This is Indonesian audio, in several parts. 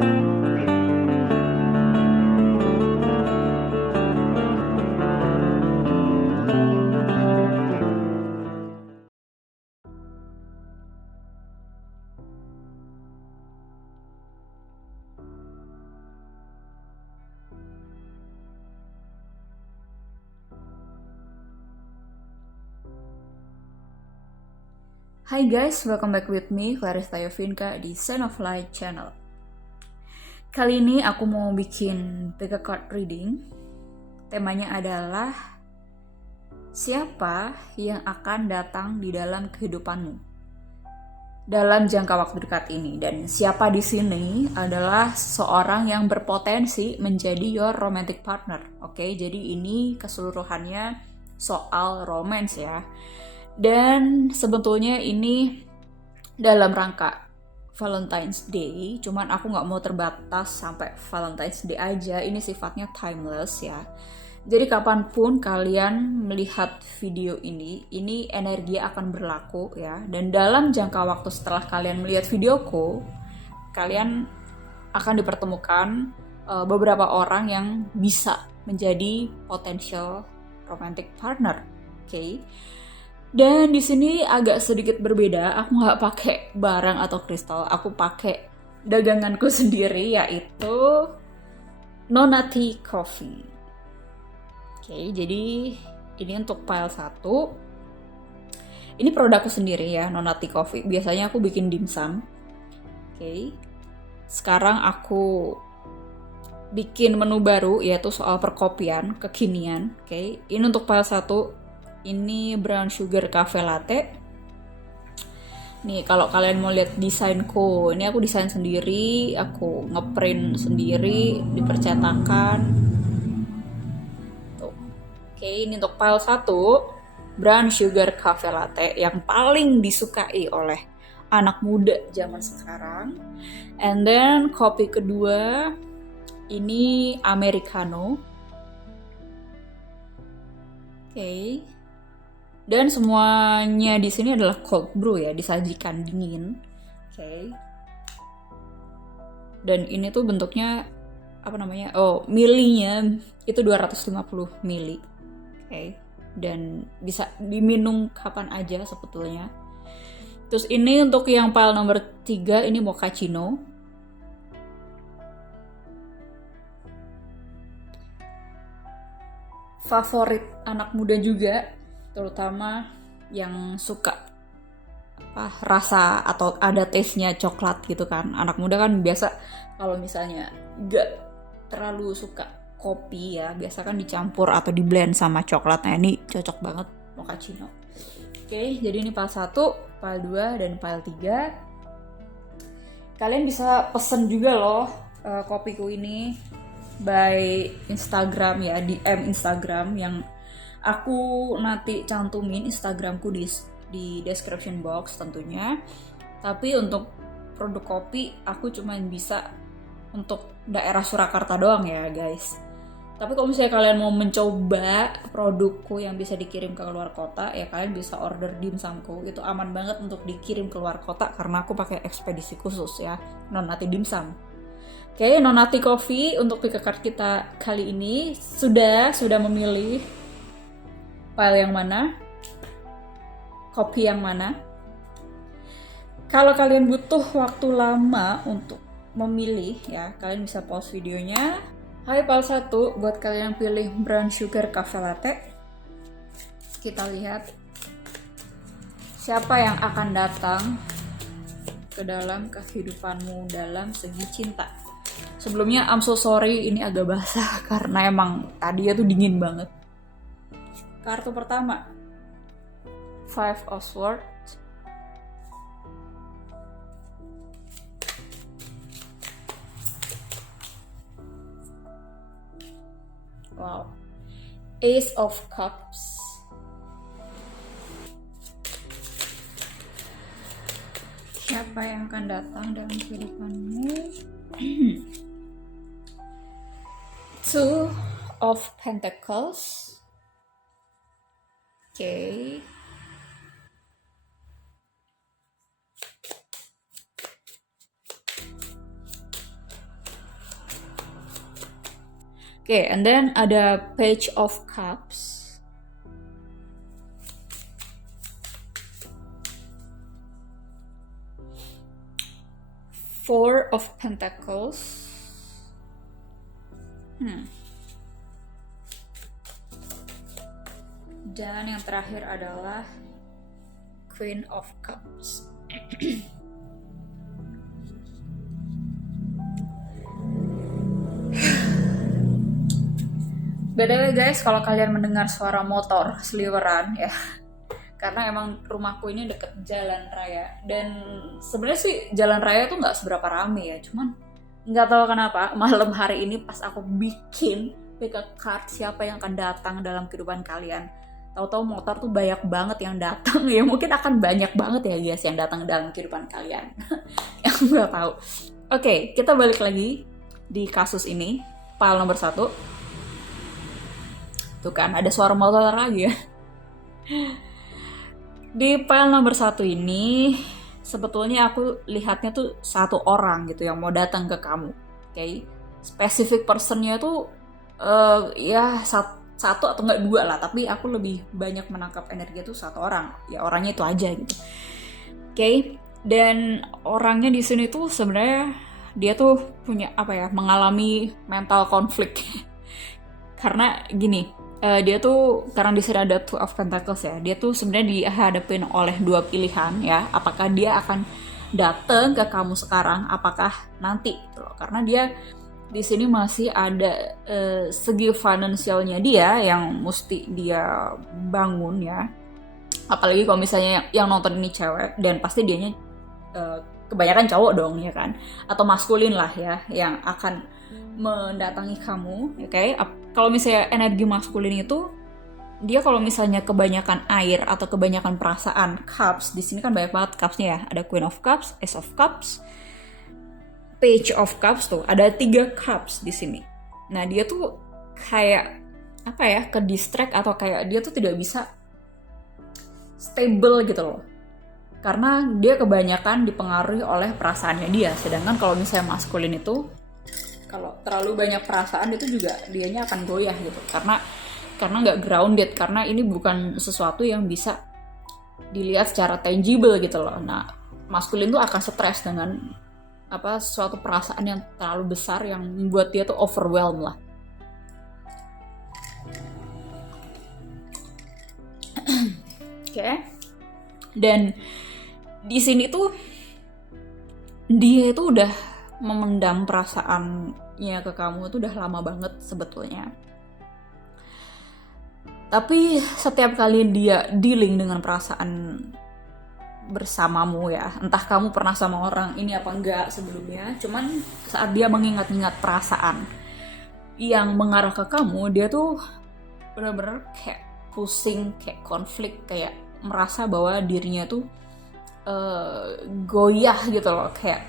Hai guys, welcome back with me, Clarista Yovinka di Sign of Light channel. Kali ini aku mau bikin pick a card reading. Temanya adalah siapa yang akan datang di dalam kehidupanmu dalam jangka waktu dekat ini, dan siapa di sini adalah seorang yang berpotensi menjadi your romantic partner. Oke, jadi ini keseluruhannya soal romance ya. Dan sebetulnya ini dalam rangka Valentine's Day, cuman aku nggak mau terbatas sampai Valentine's Day aja, ini sifatnya timeless ya. Jadi kapanpun kalian melihat video ini energi akan berlaku ya. Dan dalam jangka waktu setelah kalian melihat videoku, kalian akan dipertemukan beberapa orang yang bisa menjadi potential romantic partner. Oke. Dan di sini agak sedikit berbeda, aku nggak pakai barang atau kristal, aku pakai daganganku sendiri, yaitu Nonati Coffee. Oke, jadi ini untuk pile 1. Ini produkku sendiri ya, Nonati Coffee. Biasanya aku bikin dimsum. Oke. Sekarang aku bikin menu baru, yaitu soal perkopian kekinian. Oke. Ini untuk pile 1. Ini brown sugar cafe latte. Nih, kalau kalian mau lihat desainku, ini aku desain sendiri, aku ngeprint sendiri, dipercetakan. Tuh. Oke, ini untuk pile 1, brown sugar cafe latte yang paling disukai oleh anak muda zaman sekarang. And then kopi kedua, ini americano. Oke. Dan semuanya di sini adalah cold brew ya, disajikan dingin. Oke. Dan ini tuh bentuknya milinya itu 250 mili. Oke. Dan bisa diminum kapan aja sebetulnya. Terus ini untuk yang pile nomor 3, ini mochaccino. Favorit anak muda juga, terutama yang suka rasa atau ada taste-nya coklat gitu kan. Anak muda kan biasa kalau misalnya gak terlalu suka kopi ya, biasa kan dicampur atau di blend sama coklat. Nah ini cocok banget mochaccino. Oke, jadi ini pile 1, pile 2, dan pile 3. Kalian bisa pesen juga loh kopiku ini by Instagram ya, DM Instagram yang aku nanti cantumin Instagramku di description box tentunya. Tapi untuk produk kopi aku cuma bisa untuk daerah Surakarta doang ya guys. Tapi kalau misalnya kalian mau mencoba produkku yang bisa dikirim ke luar kota, ya kalian bisa order dimsumku. Itu aman banget untuk dikirim ke luar kota karena aku pakai ekspedisi khusus ya, Nonati Dimsum. Oke, Nonati Coffee untuk pick a card kita kali ini sudah memilih file yang mana, kopi yang mana. Kalau kalian butuh waktu lama untuk memilih ya, kalian bisa pause videonya. Hai pile 1, buat kalian yang pilih brown sugar cafe latte, kita lihat siapa yang akan datang ke dalam kehidupanmu dalam segi cinta. Sebelumnya I'm so sorry ini agak basah karena emang tadi tuh dingin banget. Kartu pertama, Five of Swords. Wow. Ace of Cups. Siapa yang akan datang dalam kehidupanmu? Two of Pentacles. Okay. Okay, and then ada Page of Cups. Four of Pentacles. Dan yang terakhir adalah Queen of Cups. BTW guys, kalau kalian mendengar suara motor seliweran ya, karena emang rumahku ini deket jalan raya. Dan sebenarnya sih jalan raya tuh nggak seberapa rame ya, cuman nggak tahu kenapa malam hari ini pas aku bikin pick a card siapa yang akan datang dalam kehidupan kalian, tahu-tahu motor tuh banyak banget yang datang. Ya mungkin akan banyak banget ya guys yang datang dalam kehidupan kalian. Yang nggak tahu. Oke, kita balik lagi di kasus ini, file nomor 1. Tuh kan, ada suara motor lagi ya. Di file nomor 1 ini, sebetulnya aku lihatnya tuh satu orang gitu yang mau datang ke kamu. Okay? Specific personnya tuh ya satu atau enggak 2 lah. Tapi aku lebih banyak menangkap energi tuh satu orang. Ya orangnya itu aja gitu. Okay? Dan orangnya di sini tuh sebenarnya dia tuh punya mengalami mental konflik. Karena gini, dia tuh karena di sini ada Two of Pentacles ya, dia tuh sebenarnya dihadapin oleh 2 pilihan ya, apakah dia akan datang ke kamu sekarang, apakah nanti gitu loh. Karena dia di sini masih ada segi finansialnya dia yang mesti dia bangun ya, apalagi kalau misalnya yang nonton ini cewek, dan pasti dianya kebanyakan cowok dong ya kan, atau maskulin lah ya yang akan mendatangi kamu. Oke? Kalau misalnya energi maskulin itu dia kalau misalnya kebanyakan air atau kebanyakan perasaan, cups di sini kan banyak banget cupsnya ya, ada Queen of Cups, Ace of Cups, Page of Cups, tuh ada 3 cups di sini. Nah dia tuh kayak ke distract atau kayak dia tuh tidak bisa stable gitu loh, karena dia kebanyakan dipengaruhi oleh perasaannya dia. Sedangkan kalau misalnya maskulin itu kalau terlalu banyak perasaan itu juga dianya akan goyah gitu, karena nggak grounded, karena ini bukan sesuatu yang bisa dilihat secara tangible gitu loh. Nah maskulin tuh akan stres dengan suatu perasaan yang terlalu besar yang membuat dia tuh overwhelmed lah. Oke. Dan di sini tuh dia itu udah memendam perasaannya ke kamu itu udah lama banget sebetulnya. Tapi setiap kali dia dealing dengan perasaan bersamamu ya, entah kamu pernah sama orang ini apa enggak sebelumnya, cuman saat dia mengingat-ingat perasaan yang mengarah ke kamu, dia tuh benar-benar kayak pusing, kayak konflik, kayak merasa bahwa dirinya tuh goyah gitu loh, kayak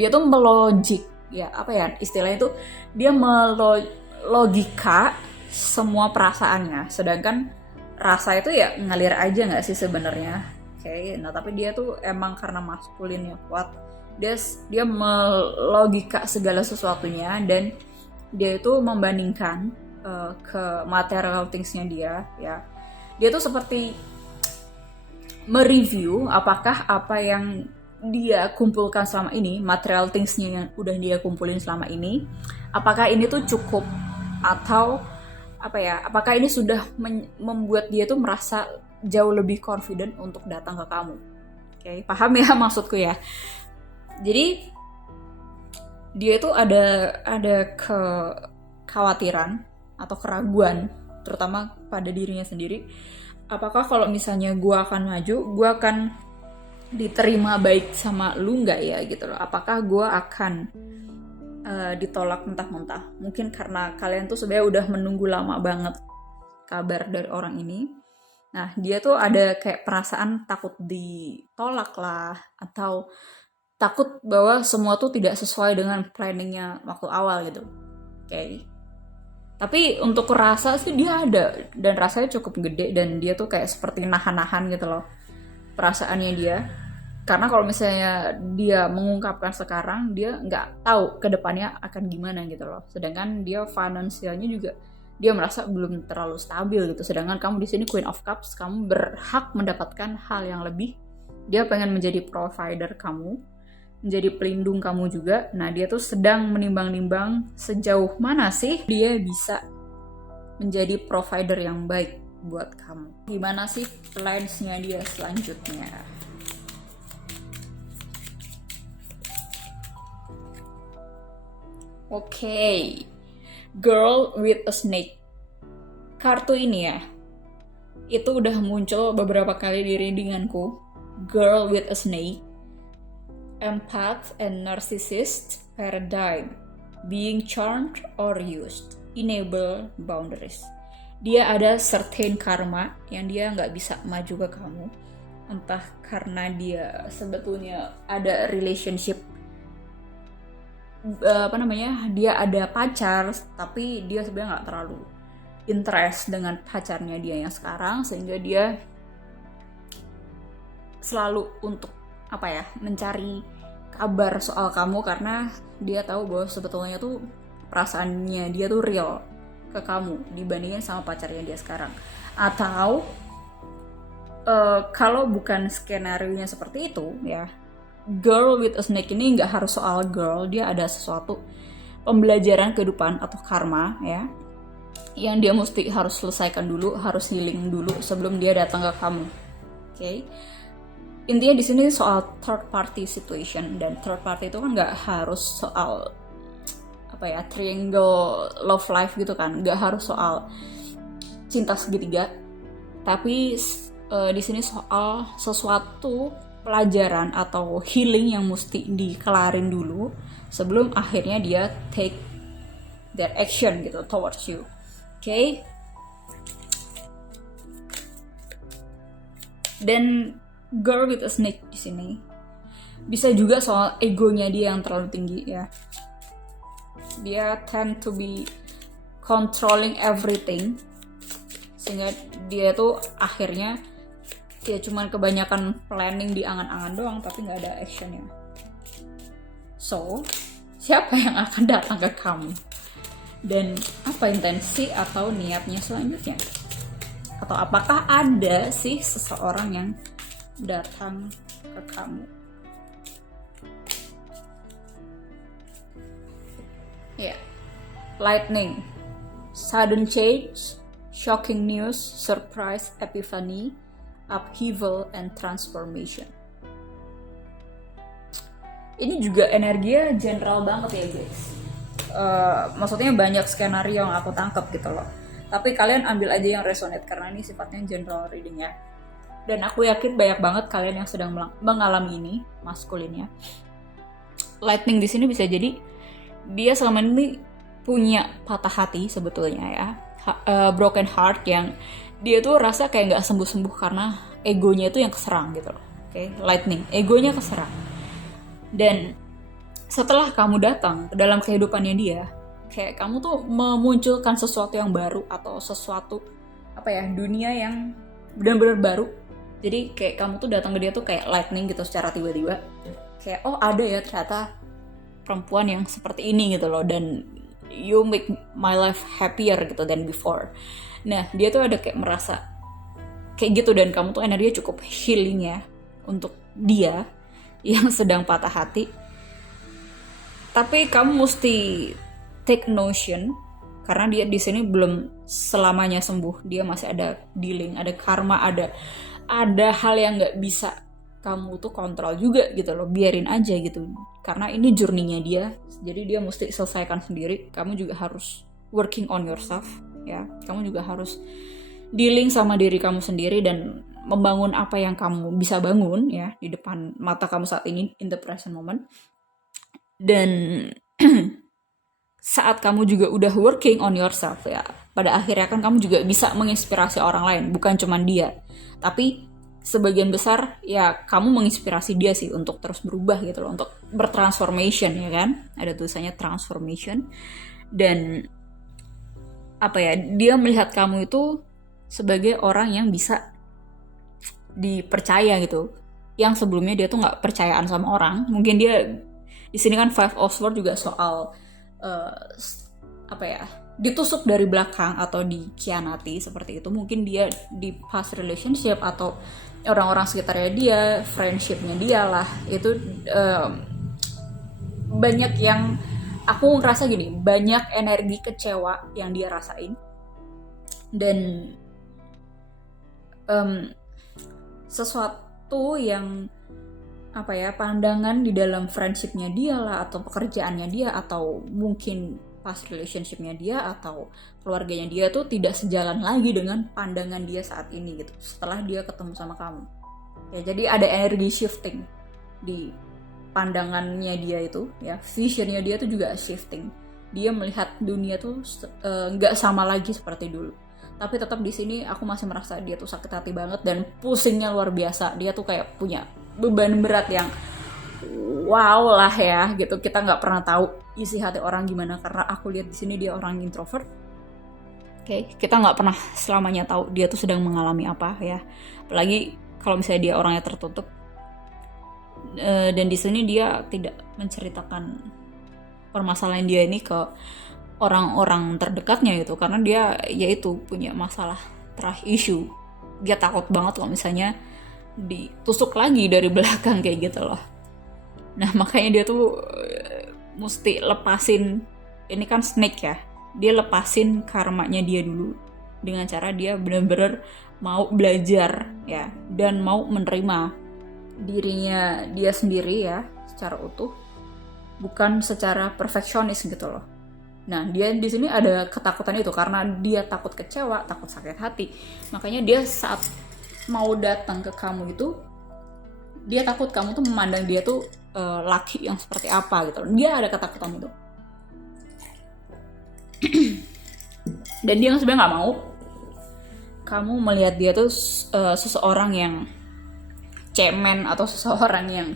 dia tuh melogik ya, istilahnya tuh dia melogika semua perasaannya, sedangkan rasa itu ya ngalir aja nggak sih sebenarnya. Oke, nah tapi dia tuh emang karena maskulinnya kuat, dia melogika segala sesuatunya, dan dia itu membandingkan ke material thingsnya dia tuh seperti mereview apakah apa yang dia kumpulkan selama ini, material thingsnya yang udah dia kumpulin selama ini, apakah ini tuh cukup, atau apakah ini sudah membuat dia tuh merasa jauh lebih confident untuk datang ke kamu. Oke, paham ya maksudku ya? Jadi dia itu ada kekhawatiran atau keraguan, terutama pada dirinya sendiri. Apakah kalau misalnya gue akan maju, gue akan diterima baik sama lu nggak ya gitu loh? Apakah gue akan ditolak mentah-mentah? Mungkin karena kalian tuh sebenarnya udah menunggu lama banget kabar dari orang ini. Nah dia tuh ada kayak perasaan takut ditolak lah, atau takut bahwa semua tuh tidak sesuai dengan planningnya waktu awal gitu. Oke. Tapi untuk rasa sih dia ada, dan rasanya cukup gede, dan dia tuh kayak seperti nahan-nahan gitu loh perasaannya dia. Karena kalau misalnya dia mengungkapkan sekarang, dia nggak tahu ke depannya akan gimana gitu loh. Sedangkan dia finansialnya juga dia merasa belum terlalu stabil gitu. Sedangkan kamu di sini Queen of Cups, kamu berhak mendapatkan hal yang lebih. Dia pengen menjadi provider kamu, menjadi pelindung kamu juga. Nah, dia tuh sedang menimbang-nimbang sejauh mana sih dia bisa menjadi provider yang baik buat kamu. Gimana sih plans-nya dia selanjutnya? Oke, Girl with a Snake. Kartu ini ya, itu udah muncul beberapa kali di readinganku. Girl with a Snake, Empath and Narcissist Paradigm, Being Charmed or Used, Enable Boundaries. Dia ada certain karma yang dia nggak bisa maju ke kamu. Entah karena dia sebetulnya ada relationship, dia ada pacar, tapi dia sebenarnya nggak terlalu interest dengan pacarnya dia yang sekarang, sehingga dia selalu untuk mencari kabar soal kamu, karena dia tahu bahwa sebetulnya tuh perasaannya dia tuh real ke kamu dibandingin sama pacarnya dia sekarang. Atau kalau bukan skenario-nya seperti itu ya, Girl with a Snake ini nggak harus soal girl, dia ada sesuatu pembelajaran kehidupan atau karma ya, yang dia mesti harus selesaikan dulu, harus healing dulu sebelum dia datang ke kamu. Oke. Intinya di sini soal third party situation, dan third party itu kan nggak harus soal triangle love life gitu kan, nggak harus soal cinta segitiga, tapi di sini soal sesuatu pelajaran atau healing yang mesti dikelarin dulu sebelum akhirnya dia take their action gitu towards you. Oke. Dan Girl with a Snake di sini bisa juga soal egonya dia yang terlalu tinggi ya. Dia tend to be controlling everything, sehingga dia tuh akhirnya ya cuman kebanyakan planning di angan-angan doang tapi nggak ada actionnya. So, siapa yang akan datang ke kamu? Dan apa intensi atau niatnya selanjutnya? Atau apakah ada sih seseorang yang datang ke kamu? Ya, lightning, sudden change, shocking news, surprise, epiphany, upheaval, and transformation. Ini juga energinya general banget ya guys. Maksudnya banyak skenario yang aku tangkap gitu loh. Tapi kalian ambil aja yang resonate karena ini sifatnya general reading ya. Dan aku yakin banyak banget kalian yang sedang mengalami ini, maskulinnya. Lightning di sini bisa jadi dia selama ini punya patah hati sebetulnya ya, broken heart, yang dia tuh rasa kayak nggak sembuh-sembuh karena egonya itu yang keserang gitu loh. Oke, lightning, egonya keserang. Dan setelah kamu datang ke dalam kehidupannya dia, kayak kamu tuh memunculkan sesuatu yang baru atau sesuatu dunia yang benar-benar baru. Jadi kayak kamu tuh datang ke dia tuh kayak lightning gitu secara tiba-tiba. Kayak oh ada ya ternyata perempuan yang seperti ini gitu loh, dan you make my life happier gitu than before. Nah dia tuh ada kayak merasa kayak gitu, dan kamu tuh energinya cukup healing ya untuk dia yang sedang patah hati. Tapi kamu mesti take notion karena dia di sini belum selamanya sembuh. Dia masih ada dealing, ada karma, ada hal yang nggak bisa kamu tuh kontrol juga gitu loh. Biarin aja gitu. Karena ini journey-nya dia. Jadi dia mesti selesaikan sendiri. Kamu juga harus working on yourself ya. Kamu juga harus dealing sama diri kamu sendiri dan membangun apa yang kamu bisa bangun ya di depan mata kamu saat ini, in the present moment. Dan saat kamu juga udah working on yourself ya, pada akhirnya kan kamu juga bisa menginspirasi orang lain, bukan cuma dia. Tapi sebagian besar ya kamu menginspirasi dia sih untuk terus berubah gitu loh, untuk bertransformation ya kan. Ada tulisannya transformation. Dan dia melihat kamu itu sebagai orang yang bisa dipercaya gitu. yang sebelumnya dia tuh nggak percayaan sama orang. Mungkin dia di sini kan Five of Swords juga soal apa ya, ditusuk dari belakang atau dikhianati seperti itu. Mungkin dia di past relationship atau orang-orang sekitarnya dia, friendshipnya dia lah, itu banyak yang aku ngerasa gini, banyak energi kecewa yang dia rasain. Dan sesuatu yang apa ya, pandangan di dalam friendshipnya dia lah, atau pekerjaannya dia, atau mungkin past relationshipnya dia atau keluarganya dia tuh tidak sejalan lagi dengan pandangan dia saat ini gitu, setelah dia ketemu sama kamu ya. Jadi ada energi shifting di pandangannya dia itu ya, visionnya dia tuh juga shifting. Dia melihat dunia tuh nggak sama lagi seperti dulu. Tapi tetap di sini aku masih merasa dia tuh sakit hati banget dan pusingnya luar biasa. Dia tuh kayak punya beban berat yang wow lah ya gitu. Kita nggak pernah tahu isi hati orang gimana, karena aku lihat di sini dia orang introvert. Oke, kita nggak pernah selamanya tahu dia tuh sedang mengalami apa ya. Apalagi kalau misalnya dia orangnya tertutup. Dan di sini dia tidak menceritakan permasalahan dia ini ke orang-orang terdekatnya gitu, karena dia yaitu punya masalah trust issue. Dia takut banget kalau misalnya ditusuk lagi dari belakang kayak gitu loh. Nah makanya dia tuh mesti lepasin, ini kan snake ya, dia lepasin karmanya dia dulu dengan cara dia benar-benar mau belajar ya, dan mau menerima dirinya dia sendiri ya secara utuh, bukan secara perfeksionis gitu loh. Nah, dia di sini ada ketakutan itu karena dia takut kecewa, takut sakit hati. Makanya dia saat mau datang ke kamu itu, dia takut kamu tuh memandang dia tuh laki yang seperti apa gitu. Dia ada ketakutan itu. Dan dia sebenarnya nggak mau kamu melihat dia tuh seseorang yang cemen atau seseorang yang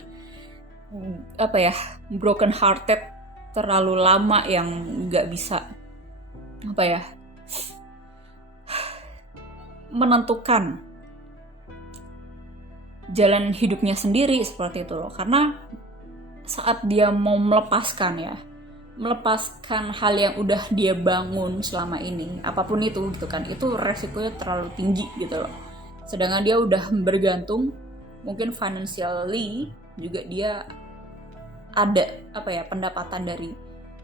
apa ya, broken hearted terlalu lama, yang nggak bisa apa ya, menentukan jalan hidupnya sendiri seperti itu loh. Karena saat dia mau melepaskan hal yang udah dia bangun selama ini, apapun itu gitu kan, itu resikonya terlalu tinggi gitu loh. Sedangkan dia udah bergantung, mungkin financially juga dia ada apa ya, pendapatan dari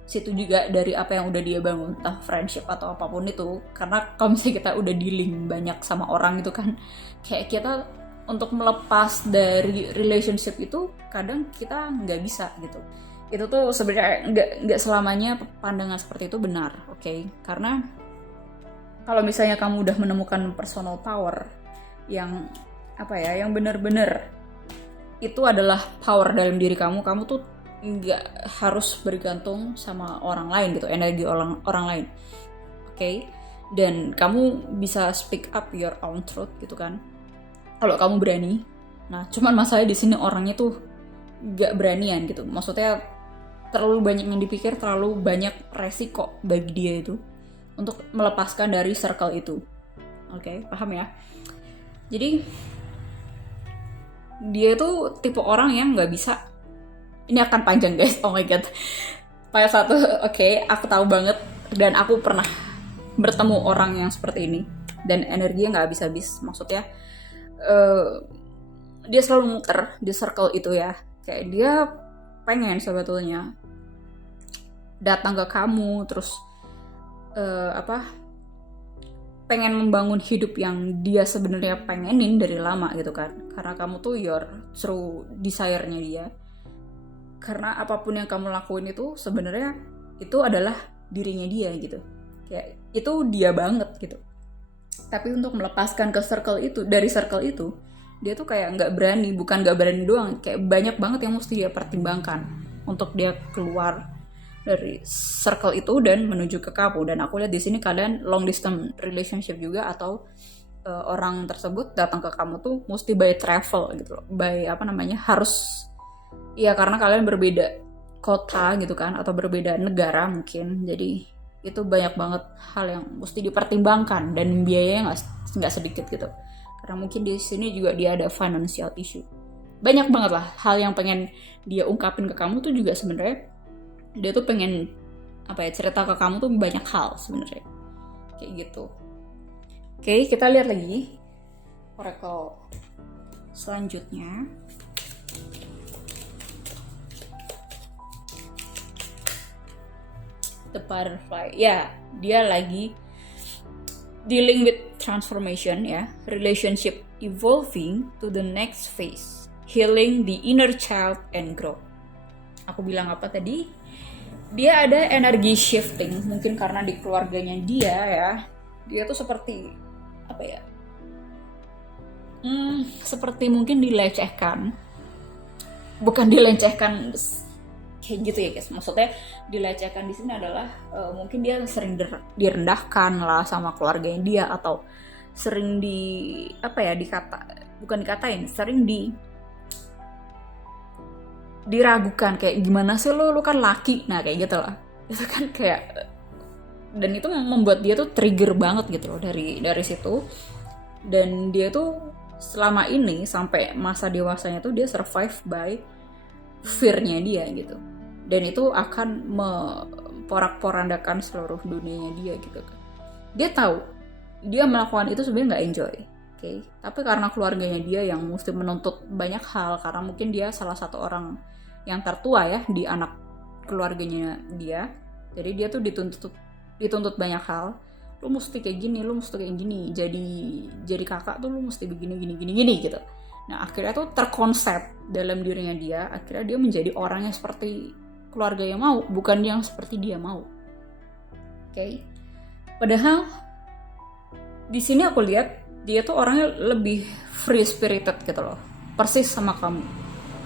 situ juga, dari apa yang udah dia bangun, entah friendship atau apapun itu. Karena kalau misalnya kita udah dealing banyak sama orang itu kan, kayak kita untuk melepas dari relationship itu kadang kita nggak bisa gitu. Itu tuh sebenarnya nggak selamanya pandangan seperti itu benar, oke? Karena kalau misalnya kamu udah menemukan personal power yang apa ya, yang benar-benar itu adalah power dalam diri kamu tuh nggak harus bergantung sama orang lain gitu, energi orang lain, oke? Dan kamu bisa speak up your own truth gitu kan, kalau kamu berani. Nah cuman masalahnya di sini orangnya tuh nggak beranian gitu, maksudnya terlalu banyak yang dipikir, terlalu banyak resiko bagi dia itu untuk melepaskan dari circle itu, oke? Paham ya? Jadi dia tuh tipe orang yang nggak bisa. Ini akan panjang guys, oh my god. Pada satu, oke, aku tahu banget dan aku pernah bertemu orang yang seperti ini dan energinya nggak habis-habis. Maksudnya dia selalu muter di circle itu ya. Kayak dia pengen sebetulnya datang ke kamu, terus pengen membangun hidup yang dia sebenarnya pengenin dari lama gitu kan. Karena kamu tuh your true desire-nya dia. Karena apapun yang kamu lakuin itu sebenarnya itu adalah dirinya dia gitu. Kayak itu dia banget gitu. Tapi untuk melepaskan ke circle itu, dari circle itu, dia tuh kayak nggak berani. Bukan nggak berani doang, kayak banyak banget yang mesti dia pertimbangkan untuk dia keluar dari circle itu dan menuju ke kamu. Dan aku lihat di sini kalian long distance relationship juga, atau orang tersebut datang ke kamu tuh mesti by travel gitu loh. By harus ya, karena kalian berbeda kota gitu kan, atau berbeda negara mungkin. Jadi itu banyak banget hal yang mesti dipertimbangkan dan biayanya nggak sedikit gitu. Karena mungkin di sini juga dia ada financial issue. banyak banget lah hal yang pengen dia ungkapin ke kamu tuh juga sebenarnya dia tuh pengen cerita ke kamu tuh banyak hal sebenarnya kayak gitu. Oke, kita lihat lagi oracle selanjutnya. The butterfly, ya dia lagi dealing with transformation ya, relationship evolving to the next phase, healing the inner child and growth. Aku bilang apa tadi? Dia ada energi shifting, mungkin karena di keluarganya dia tuh seperti seperti mungkin dilecehkan, bukan dilecehkan kayak gitu ya guys. Maksudnya dilecehkan di sini adalah mungkin dia sering direndahkan lah sama keluarganya dia, atau sering sering diragukan, kayak gimana sih lu kan laki, nah kayak gitu lah. Itu kan kayak, dan itu membuat dia tuh trigger banget gitu loh dari situ. Dan dia tuh selama ini sampai masa dewasanya tuh dia survive by fear-nya dia gitu, dan itu akan memporak-porandakan seluruh dunianya dia gitu kan. Dia tahu dia melakukan itu sebenarnya nggak enjoy, oke? Tapi karena keluarganya dia yang mesti menuntut banyak hal, karena mungkin dia salah satu orang yang tertua ya di anak keluarganya dia, jadi dia tuh dituntut banyak hal. Lu mesti kayak gini, lu mesti kayak gini, jadi kakak tuh lu mesti begini gitu. Nah akhirnya tuh terkonsep dalam dirinya dia, akhirnya dia menjadi orang yang seperti keluarga yang mau, bukan yang seperti dia mau. Oke. Padahal di sini aku lihat dia tuh orangnya lebih free spirited gitu loh, persis sama kamu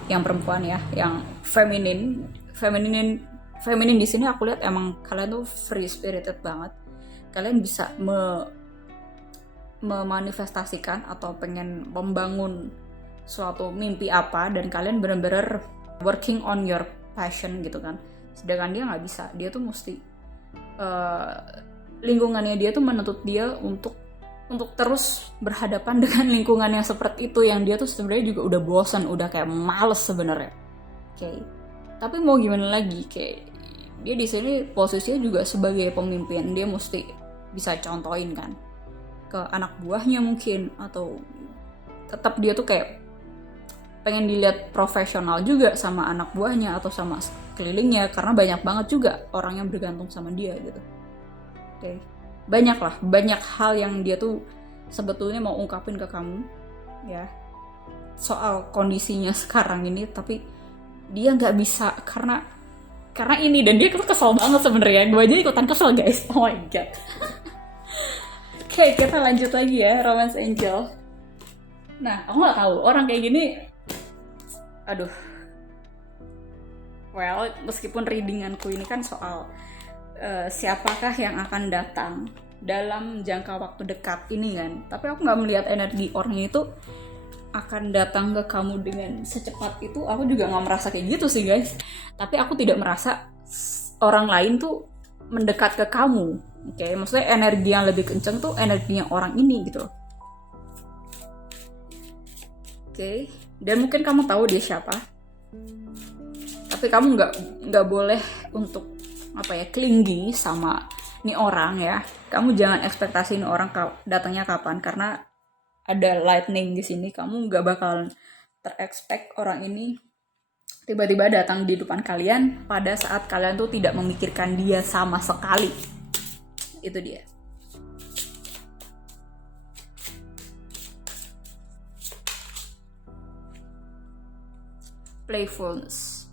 yang perempuan ya, yang feminin di sini aku lihat emang kalian tuh free spirited banget. Kalian bisa memanifestasikan atau pengen membangun suatu mimpi apa, dan kalian benar-benar working on your passion gitu kan. Sedangkan dia nggak bisa, dia tuh mesti lingkungannya dia tuh menuntut dia untuk terus berhadapan dengan lingkungan yang seperti itu, yang dia tuh sebenarnya juga udah bosan, udah kayak males sebenarnya. Oke. Tapi mau gimana lagi, kayak dia di sini posisinya juga sebagai pemimpin, dia mesti bisa contohin kan ke anak buahnya mungkin, atau tetap dia tuh kayak pengen dilihat profesional juga sama anak buahnya atau sama kelilingnya, karena banyak banget juga orang yang bergantung sama dia gitu. Oke. Banyak hal yang dia tuh sebetulnya mau ungkapin ke kamu ya soal kondisinya sekarang ini, tapi dia nggak bisa karena ini, dan dia kesel banget sebenarnya. Gue aja ikutan kesel guys, oh my god. Oke, kita lanjut lagi ya, Romance Angel. Nah, aku nggak tahu orang kayak gini, aduh. Well, meskipun readinganku ini kan soal siapakah yang akan datang dalam jangka waktu dekat ini kan, tapi aku nggak melihat energi orang itu akan datang ke kamu dengan secepat itu. Aku juga nggak merasa kayak gitu sih guys, tapi aku tidak merasa orang lain tuh mendekat ke kamu. Oke, maksudnya energi yang lebih kenceng tuh energinya orang ini gitu. Oke, dan mungkin kamu tahu dia siapa, tapi kamu nggak boleh untuk clingy sama nih orang ya. Kamu jangan ekspektasi nih orang datangnya kapan, karena ada lightning di sini. Kamu nggak bakal terexpect orang ini tiba-tiba datang di depan kalian pada saat kalian tuh tidak memikirkan dia sama sekali. Itu dia. Playfulness.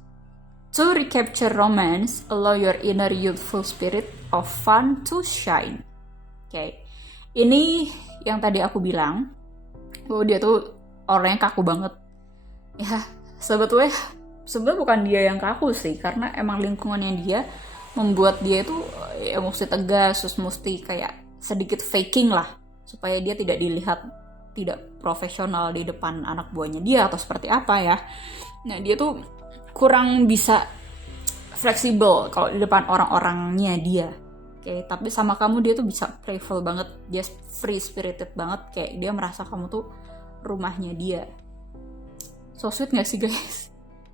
To recapture romance, allow your inner youthful spirit of fun to shine. Oke. Ini yang tadi aku bilang, dia tuh orangnya kaku banget. Ya, sebetulnya bukan dia yang kaku sih, karena emang lingkungannya dia membuat dia itu ya mesti tegas, terus mesti kayak sedikit faking lah, supaya dia tidak dilihat tidak profesional di depan anak buahnya dia atau seperti apa ya. Nah, dia tuh kurang bisa fleksibel kalau di depan orang-orangnya dia. Oke, tapi sama kamu dia tuh bisa playful banget, dia free spirited banget, kayak dia merasa kamu tuh rumahnya dia. So sweet gak sih guys?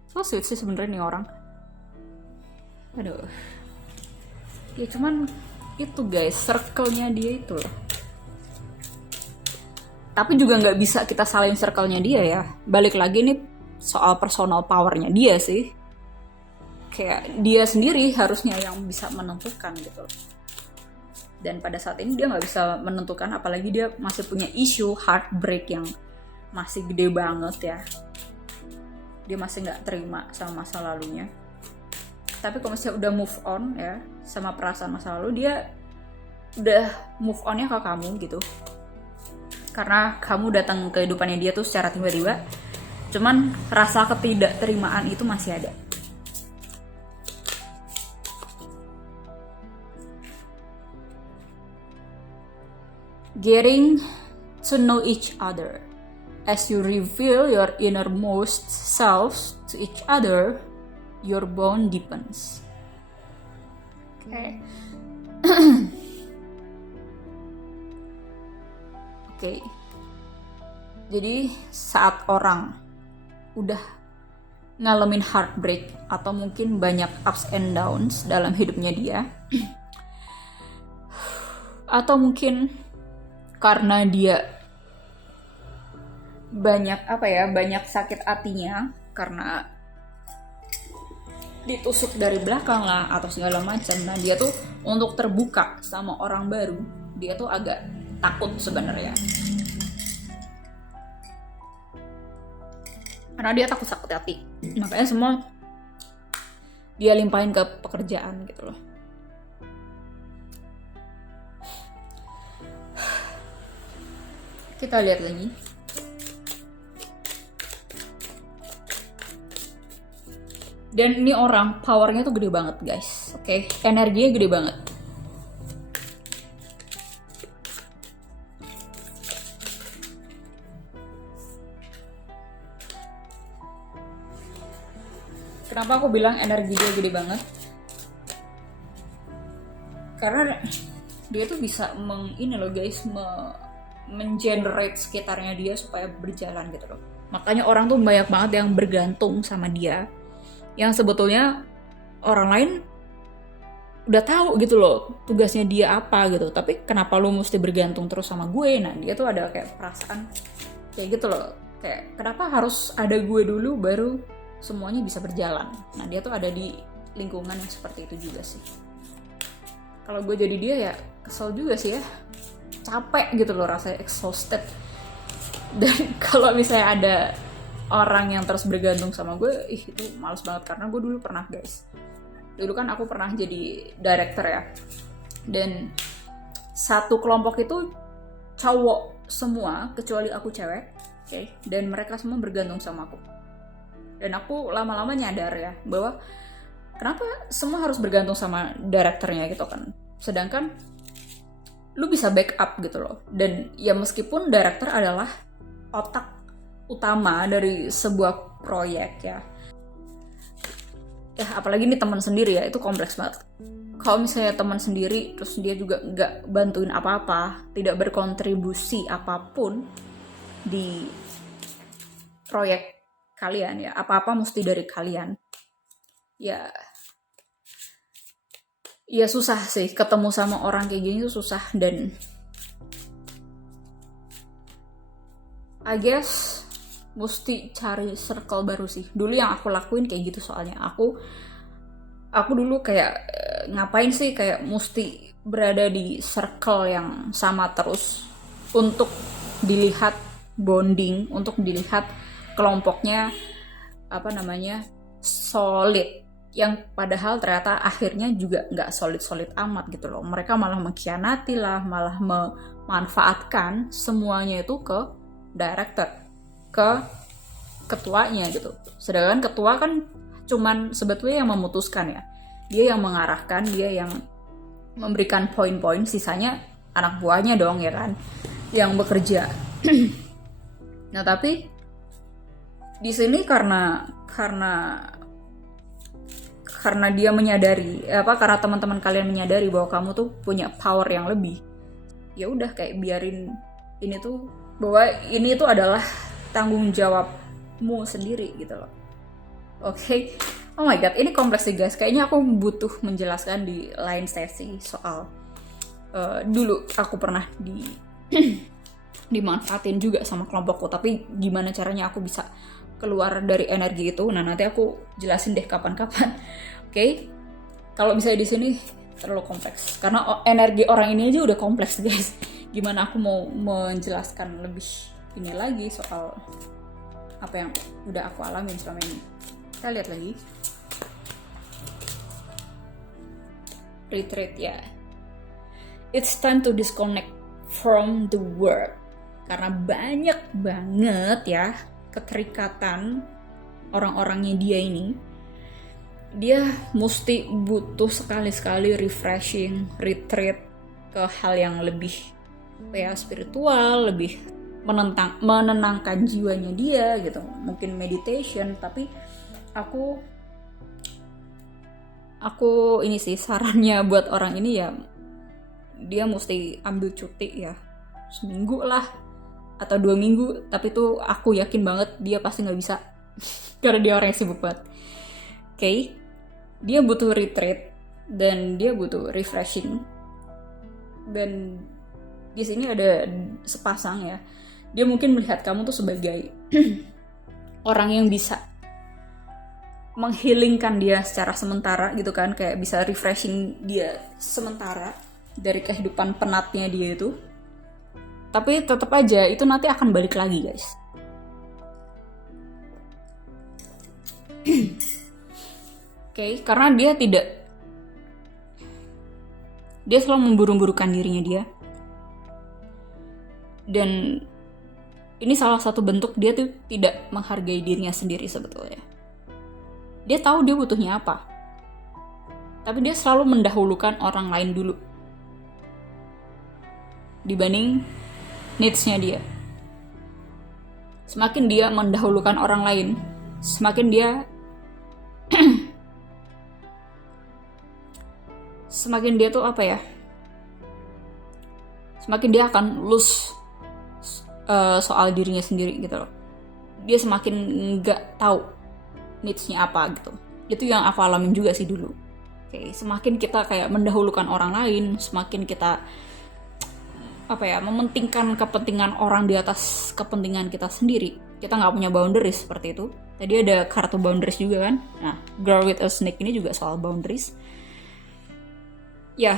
So sweet sih sebenarnya nih orang. Aduh. Ya cuman itu guys, circle-nya dia itu loh. Tapi juga nggak bisa kita salahin circle-nya dia ya. Balik lagi nih soal personal power-nya dia sih. Kayak dia sendiri harusnya yang bisa menentukan gitu loh. Dan pada saat ini dia nggak bisa menentukan, apalagi dia masih punya isu heartbreak yang masih gede banget ya. Dia masih nggak terima sama masa lalunya. Tapi kalau misalnya udah move on ya sama perasaan masa lalu, dia udah move onnya ke kamu gitu. Karena kamu datang ke kehidupannya dia tuh secara tiba-tiba. Cuman rasa ketidakterimaan itu masih ada. Getting to know each other. As you reveal your innermost selves to each other, your bond deepens. Okay. Okay. Jadi saat orang udah ngalamin heartbreak atau mungkin banyak ups and downs dalam hidupnya dia, atau mungkin karena dia banyak sakit hatinya karena ditusuk dari belakang lah atau segala macam. Nah dia tuh untuk terbuka sama orang baru, dia tuh agak takut sebenarnya. Karena dia takut sakit hati. Makanya semua dia limpahin ke pekerjaan gitu loh. Kita lihat lagi. Dan ini orang powernya tuh gede banget guys. Oke, energinya gede banget. Kenapa aku bilang energi dia gede banget? Karena dia tuh bisa mengenerate sekitarnya dia supaya berjalan gitu loh. Makanya orang tuh banyak banget yang bergantung sama dia, yang sebetulnya orang lain udah tahu gitu loh tugasnya dia apa gitu, tapi kenapa lu mesti bergantung terus sama gue? Nah dia tuh ada kayak perasaan kayak gitu loh, kayak kenapa harus ada gue dulu baru semuanya bisa berjalan. Nah dia tuh ada di lingkungan yang seperti itu juga sih. Kalau gue jadi dia ya kesel juga sih ya, capek gitu loh, rasanya exhausted. Dan kalau misalnya ada orang yang terus bergantung sama gue, itu males banget. Karena gue dulu pernah guys, dulu kan aku pernah jadi director ya, dan satu kelompok itu cowok semua kecuali aku cewek, okay? Dan mereka semua bergantung sama aku. Dan aku lama-lama nyadar ya bahwa kenapa semua harus bergantung sama directornya gitu kan, sedangkan lu bisa backup gitu loh. Dan ya meskipun director adalah otak utama dari sebuah proyek ya apalagi ini teman sendiri ya, itu kompleks banget. Kalau misalnya teman sendiri terus dia juga nggak bantuin apa-apa, tidak berkontribusi apapun di proyek kalian ya, apa-apa mesti dari kalian, ya susah sih ketemu sama orang kayak gini tuh, susah. Dan I guess mesti cari circle baru sih. Dulu yang aku lakuin kayak gitu, soalnya aku dulu kayak ngapain sih kayak mesti berada di circle yang sama terus untuk dilihat bonding, untuk dilihat kelompoknya solid, yang padahal ternyata akhirnya juga nggak solid amat gitu loh. Mereka malah mengkhianati lah, malah memanfaatkan semuanya itu ke director, ke ketuanya gitu. Sedangkan ketua kan cuman sebetulnya yang memutuskan ya, dia yang mengarahkan, dia yang memberikan poin-poin, sisanya anak buahnya dong ya kan yang bekerja. Nah tapi di sini karena dia menyadari karena teman-teman kalian menyadari bahwa kamu tuh punya power yang lebih, ya udah kayak biarin ini tuh, bahwa ini tuh adalah tanggung jawab dirimu sendiri gitu loh. Oke. Oh my god, ini kompleks sih guys. Kayaknya aku butuh menjelaskan di lain sesi soal dulu aku pernah dimanfaatin juga sama kelompokku, tapi gimana caranya aku bisa keluar dari energi itu. Nah, nanti aku jelasin deh kapan-kapan. Oke. Kalau misalnya di sini terlalu kompleks karena energi orang ini aja udah kompleks guys. Gimana aku mau menjelaskan lebih ini lagi soal apa yang udah aku alamin selama ini. Kita lihat lagi. Retreat ya. It's time to disconnect from the world. Karena banyak banget ya keterikatan orang-orangnya dia ini. Dia mesti butuh sekali-sekali refreshing, retreat ke hal yang lebih spiritual, lebih menenangkan jiwanya dia gitu. Mungkin meditation, tapi aku ini sih sarannya buat orang ini ya, dia mesti ambil cuti ya, seminggu lah atau 2 minggu, tapi tuh aku yakin banget dia pasti nggak bisa karena dia orang yang sibuk banget. Oke. Dia butuh retreat dan dia butuh refreshing. Dan di sini ada sepasang ya. Dia mungkin melihat kamu tuh sebagai orang yang bisa menghilingkan dia secara sementara gitu kan, kayak bisa refreshing dia sementara dari kehidupan penatnya dia itu. Tapi tetap aja itu nanti akan balik lagi, guys. Oke, karena dia selalu memburu-burukan dirinya dia. Dan ini salah satu bentuk dia tuh tidak menghargai dirinya sendiri sebetulnya. Dia tahu dia butuhnya apa. Tapi dia selalu mendahulukan orang lain dulu dibanding needs-nya dia. Semakin dia mendahulukan orang lain, semakin dia tuh semakin dia akan lose soal dirinya sendiri gitu loh. Dia semakin nggak tahu needs-nya apa gitu. Itu yang aku alamin juga sih dulu. Oke, semakin kita kayak mendahulukan orang lain, semakin kita mementingkan kepentingan orang di atas kepentingan kita sendiri. Kita nggak punya boundaries seperti itu. Tadi ada kartu boundaries juga kan. Nah, Girl with a Snake ini juga soal boundaries. Ya,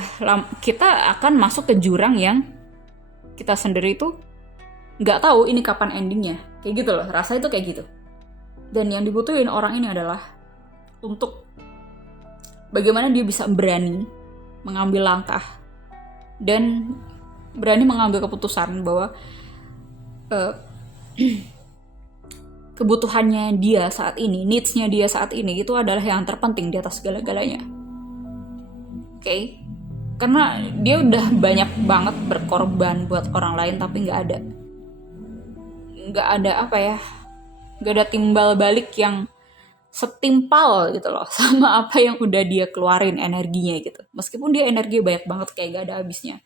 kita akan masuk ke jurang yang kita sendiri tuh nggak tahu ini kapan endingnya. Kayak gitu loh, rasa itu kayak gitu. Dan yang dibutuhin orang ini adalah untuk bagaimana dia bisa berani mengambil langkah dan berani mengambil keputusan bahwa kebutuhannya dia saat ini, needs-nya dia saat ini itu adalah yang terpenting di atas segala-galanya. Oke? Karena dia udah banyak banget berkorban buat orang lain tapi nggak ada timbal balik yang setimpal gitu loh sama apa yang udah dia keluarin energinya gitu. Meskipun dia energi banyak banget kayak gak ada habisnya.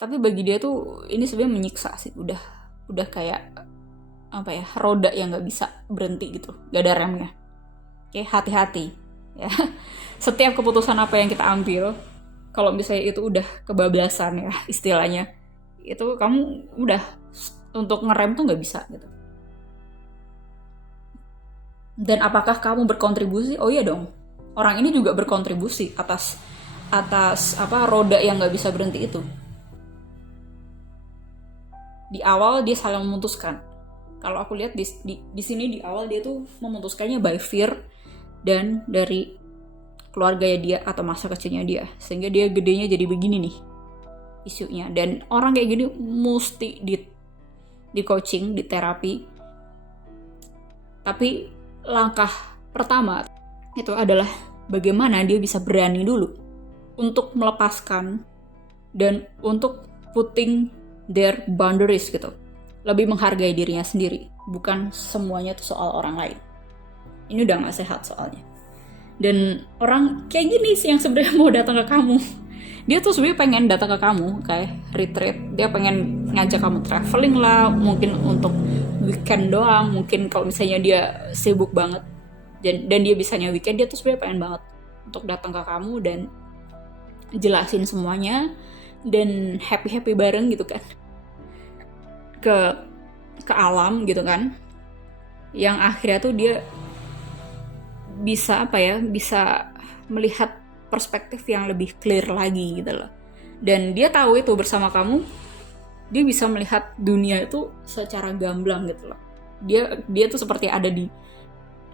Tapi bagi dia tuh ini sebenarnya menyiksa sih. Udah kayak roda yang nggak bisa berhenti gitu, nggak ada remnya. Oke, hati-hati ya. Setiap keputusan apa yang kita ambil, kalau misalnya itu udah kebablasan ya istilahnya, itu kamu udah untuk ngerem tuh nggak bisa gitu. Dan apakah kamu berkontribusi? Oh iya dong, orang ini juga berkontribusi atas roda yang nggak bisa berhenti itu. Di awal dia saling memutuskan. Kalau aku lihat di sini di awal dia tuh memutuskannya by fear dan dari keluarganya dia atau masa kecilnya dia, sehingga dia gedenya jadi begini nih isunya. Dan orang kayak gini mesti di coaching, di terapi. Tapi langkah pertama itu adalah bagaimana dia bisa berani dulu untuk melepaskan dan untuk putting their boundaries gitu. Lebih menghargai dirinya sendiri, bukan semuanya tuh soal orang lain. Ini udah gak sehat soalnya. Dan orang kayak gini sih yang sebenarnya mau datang ke kamu. Dia tuh sebenarnya pengen datang ke kamu kayak retreat. Dia pengen ngajak kamu traveling lah, mungkin untuk weekend doang. Mungkin kalau misalnya dia sibuk banget dan dia bisanya weekend, dia tuh sebenarnya pengen banget untuk datang ke kamu dan jelasin semuanya dan happy bareng gitu kan, ke alam gitu kan, yang akhirnya tuh dia bisa bisa melihat perspektif yang lebih clear lagi gitu loh. Dan dia tahu itu bersama kamu, dia bisa melihat dunia itu secara gamblang gitu loh. Dia tuh seperti ada di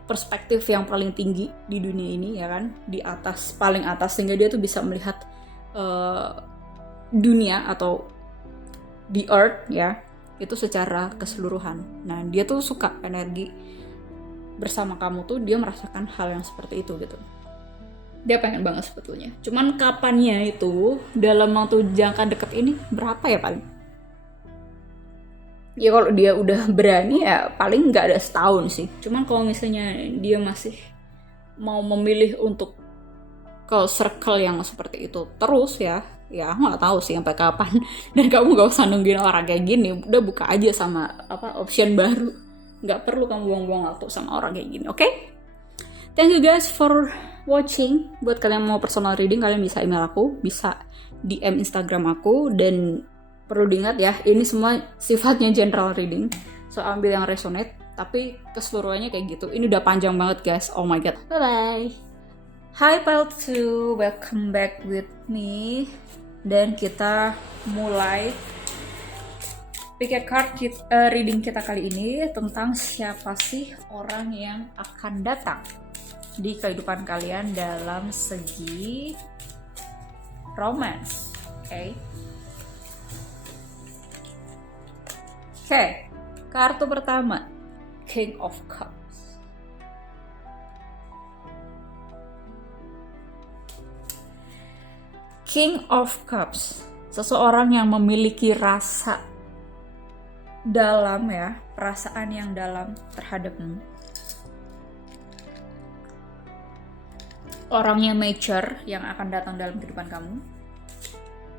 perspektif yang paling tinggi di dunia ini ya kan, di atas, paling atas, sehingga dia tuh bisa melihat dunia atau the earth ya itu secara keseluruhan. Nah dia tuh suka energi bersama kamu tuh, dia merasakan hal yang seperti itu gitu. Dia pengen banget sebetulnya. Cuman kapannya itu dalam waktu jangka dekat ini berapa ya paling? Ya kalau dia udah berani ya paling nggak ada setahun sih. Cuman kalau misalnya dia masih mau memilih untuk ke circle yang seperti itu terus ya nggak tahu sih sampai kapan. Dan kamu nggak usah nungguin orang kayak gini, udah buka aja sama option baru. Nggak perlu kamu buang-buang waktu sama orang kayak gini, oke? Thank you guys for watching. Buat kalian yang mau personal reading, kalian bisa email aku, bisa DM Instagram aku, dan perlu diingat ya, ini semua sifatnya general reading, so ambil yang resonate, tapi keseluruhannya kayak gitu. Ini udah panjang banget guys, oh my god. Bye bye. Hi Pile 2, welcome back with me. Dan kita mulai pick a card reading kita kali ini tentang siapa sih orang yang akan datang di kehidupan kalian dalam segi romance. Oke, kartu pertama, King of Cups. King of Cups, seseorang yang memiliki rasa dalam ya, perasaan yang dalam terhadapmu. Orangnya mature yang akan datang dalam kehidupan kamu.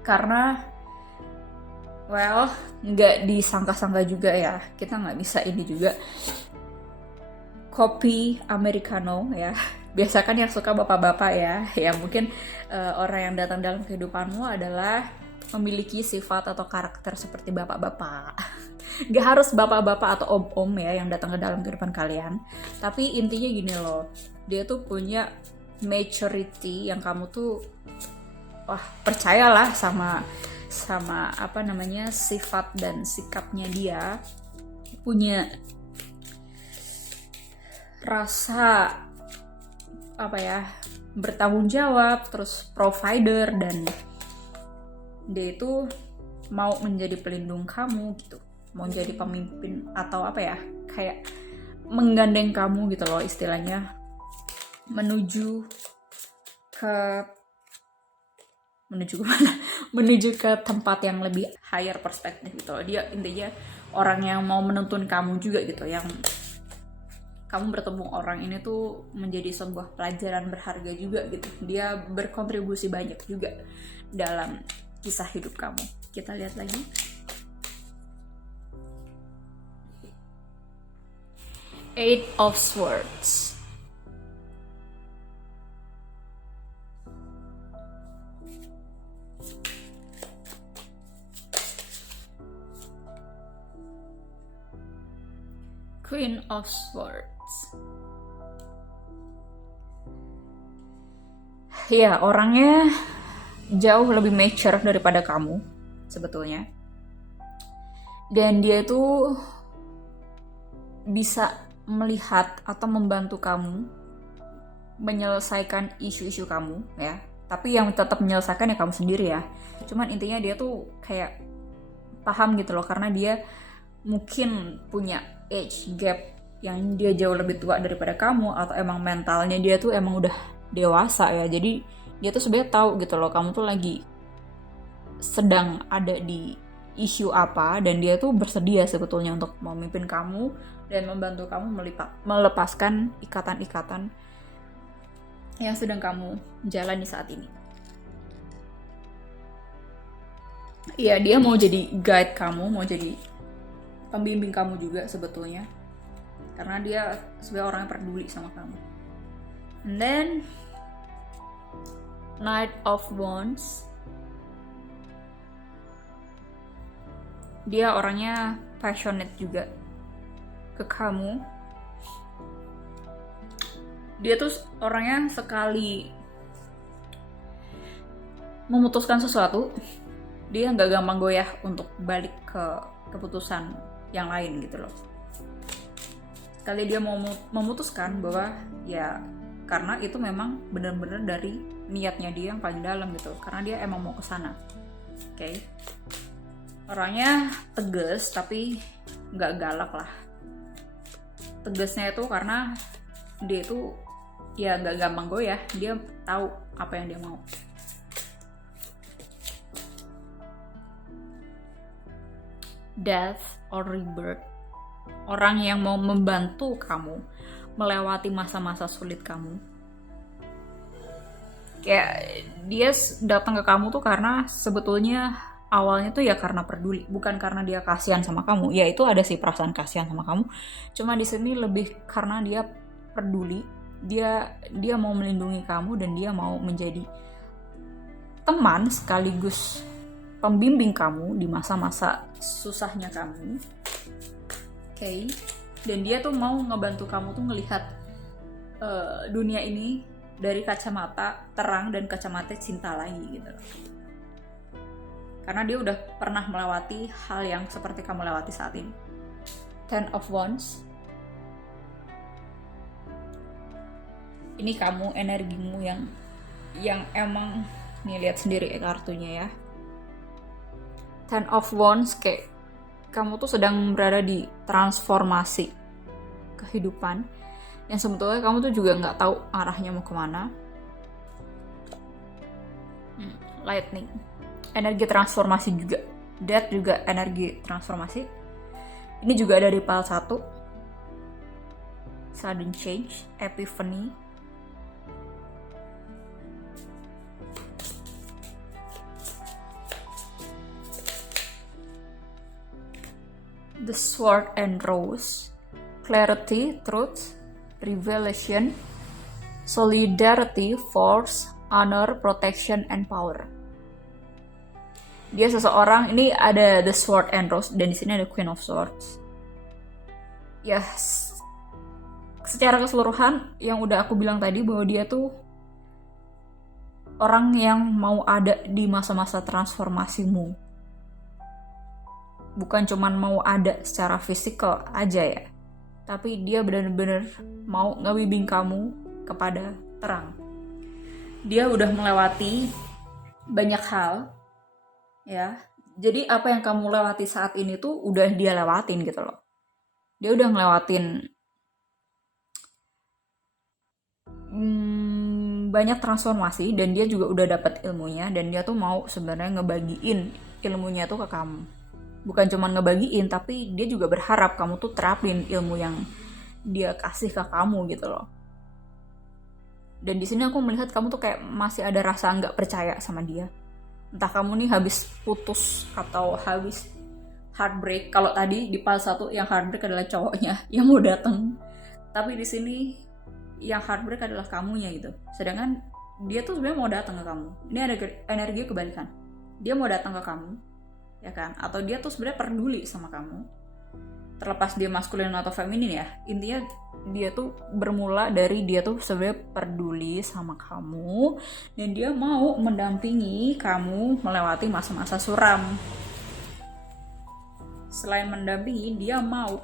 Karena well, nggak disangka-sangka juga ya, kita nggak bisa ini juga. Kopi Americano ya, biasa kan yang suka bapak-bapak ya mungkin orang yang datang dalam kehidupanmu adalah memiliki sifat atau karakter seperti bapak-bapak. Gak harus bapak-bapak atau om-om ya yang datang ke dalam kehidupan kalian, tapi intinya gini loh, dia tuh punya maturity yang kamu tuh percayalah sama sifat dan sikapnya. Dia punya rasa bertanggung jawab, terus provider, dan dia itu mau menjadi pelindung kamu gitu, mau jadi pemimpin atau kayak menggandeng kamu gitu loh istilahnya, menuju kemana? Menuju ke tempat yang lebih higher perspektif gitu loh. Dia intinya orang yang mau menuntun kamu juga gitu, yang kamu bertemu orang ini tuh menjadi sebuah pelajaran berharga juga gitu. Dia berkontribusi banyak juga dalam kisah hidup kamu. Kita lihat lagi. Eight of Swords. Queen of Swords. Ya, orangnya jauh lebih mature daripada kamu sebetulnya. Dan dia itu bisa melihat atau membantu kamu menyelesaikan isu-isu kamu ya. Tapi yang tetap menyelesaikan ya kamu sendiri ya. Cuman intinya dia tuh kayak paham gitu loh, karena dia mungkin punya age gap yang dia jauh lebih tua daripada kamu, atau emang mentalnya dia tuh emang udah dewasa ya. Jadi dia tuh sebenarnya tahu gitu loh kamu tuh lagi sedang ada di isu apa, dan dia tuh bersedia sebetulnya untuk memimpin kamu dan membantu kamu melepaskan ikatan-ikatan yang sedang kamu jalani saat ini. Ya, dia mau jadi guide kamu, mau jadi pembimbing kamu juga sebetulnya, karena dia sebenarnya orang yang peduli sama kamu. And then Knight of Wands, dia orangnya passionate juga ke kamu. Dia tuh orangnya sekali memutuskan sesuatu, dia nggak gampang goyah untuk balik ke keputusan yang lain gitu loh. Sekali dia mau memutuskan bahwa ya karena itu memang benar-benar dari niatnya dia yang paling dalam gitu, karena dia emang mau kesana. Oke. Orangnya tegas tapi nggak galak lah. Tegasnya itu karena dia itu ya nggak gampang goyah, dia tahu apa yang dia mau. Death or rebirth, orang yang mau membantu kamu melewati masa-masa sulit kamu. Kayak dia datang ke kamu tuh karena sebetulnya awalnya tuh ya karena peduli, bukan karena dia kasihan sama kamu. Ya itu ada sih perasaan kasihan sama kamu, cuma di sini lebih karena dia peduli, dia mau melindungi kamu dan dia mau menjadi teman sekaligus pembimbing kamu di masa-masa susahnya kamu. Oke. Dan dia tuh mau ngebantu kamu tuh ngelihat dunia ini dari kacamata terang dan kacamata cinta lagi gitu. Karena dia udah pernah melewati hal yang seperti kamu lewati saat ini. Ten of Wands. Ini kamu, energimu yang emang nih, lihat sendiri kartunya ya. Ten of Wands, kayak kamu tuh sedang berada di transformasi kehidupan yang sebetulnya kamu tuh juga nggak tahu arahnya mau kemana. Lightning, energi transformasi juga. Death juga energi transformasi. Ini juga dari pile 1. Sudden change, epiphany. The Sword and Rose, clarity, truth, revelation, solidarity, force, honor, protection, and power. Dia seseorang, ini ada The Sword and Rose dan di sini ada Queen of Swords. Ya, secara keseluruhan yang udah aku bilang tadi bahwa dia tuh orang yang mau ada di masa-masa transformasimu. Bukan cuman mau ada secara fisikal aja ya, tapi dia benar-benar mau ngebimbing kamu kepada terang. Dia udah melewati banyak hal ya, jadi apa yang kamu lewati saat ini tuh udah dia lewatin gitu loh. Dia udah ngelewatin banyak transformasi dan dia juga udah dapat ilmunya, dan dia tuh mau sebenarnya ngebagiin ilmunya tuh ke kamu. Bukan cuma ngebagiin, tapi dia juga berharap kamu tuh terapin ilmu yang dia kasih ke kamu gitu loh. Dan di sini aku melihat kamu tuh kayak masih ada rasa nggak percaya sama dia. Entah kamu nih habis putus atau habis heartbreak. Kalau tadi di pile 1 yang heartbreak adalah cowoknya yang mau datang, tapi di sini yang heartbreak adalah kamunya gitu. Sedangkan dia tuh sebenarnya mau datang ke kamu. Ini ada energi kebalikan. Dia mau datang ke kamu, ya kan? Atau dia tuh sebenarnya peduli sama kamu. Terlepas dia maskulin atau feminin ya, intinya dia tuh bermula dari dia tuh sebenarnya peduli sama kamu dan dia mau mendampingi kamu melewati masa-masa suram. Selain mendampingi, dia mau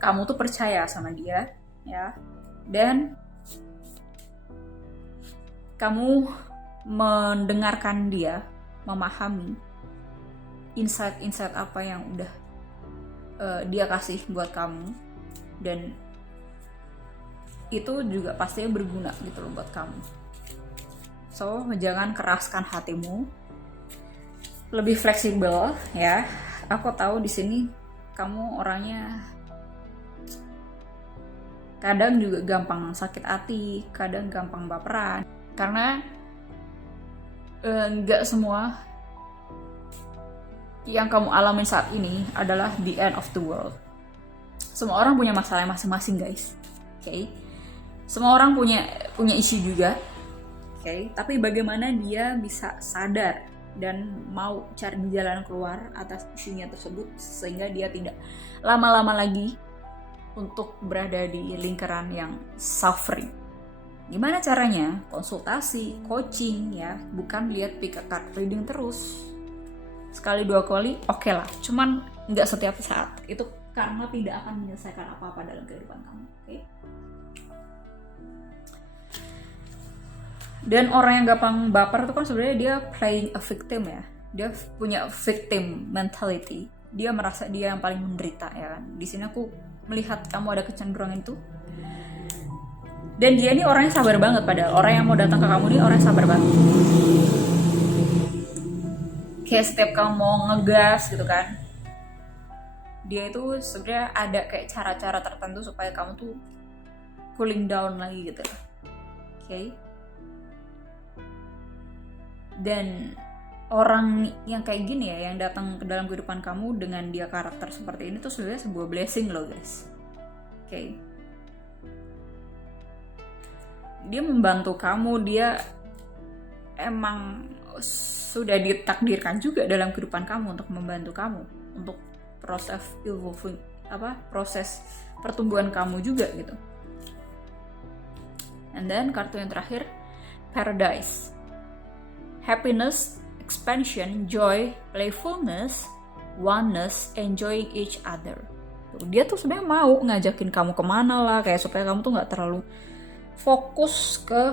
kamu tuh percaya sama dia ya, dan kamu mendengarkan dia, memahami insight-insight apa yang udah dia kasih buat kamu, dan itu juga pastinya berguna gitu loh buat kamu. So, jangan keraskan hatimu, lebih fleksibel ya. Aku tahu di sini kamu orangnya kadang juga gampang sakit hati, kadang gampang baperan, karena nggak semua yang kamu alamin saat ini adalah the end of the world. Semua orang punya masalah masing-masing, guys. Oke. Semua orang punya isu juga. Oke. Tapi bagaimana dia bisa sadar dan mau cari jalan keluar atas isunya tersebut sehingga dia tidak lama-lama lagi untuk berada di lingkaran yang suffering. Gimana caranya? Konsultasi, coaching ya, bukan lihat pick a card reading terus. Sekali dua kali oke lah, cuman nggak setiap saat. Itu karena tidak akan menyelesaikan apa-apa dalam kehidupan kamu. Oke? Dan orang yang gampang baper itu kan sebenarnya dia playing a victim ya. Dia punya victim mentality. Dia merasa dia yang paling menderita ya kan. Di sini aku melihat kamu ada kecenderungan itu. Dan dia ini orangnya sabar banget, padahal orang yang mau datang ke kamu ini orang yang sabar banget. Kayak setiap kamu mau ngegas gitu kan, dia itu sebenarnya ada kayak cara-cara tertentu supaya kamu tuh cooling down lagi gitu. Oke. Dan orang yang kayak gini ya, yang datang ke dalam kehidupan kamu dengan dia karakter seperti ini tuh sebenarnya sebuah blessing loh guys. Oke. Dia membantu kamu, dia emang sudah ditakdirkan juga dalam kehidupan kamu untuk membantu kamu untuk proses evolving, proses pertumbuhan kamu juga gitu. And then kartu yang terakhir, Paradise. Happiness, expansion, joy, playfulness, oneness, enjoying each other. Dia tuh sebenarnya mau ngajakin kamu kemana lah, kayak supaya kamu tuh nggak terlalu fokus ke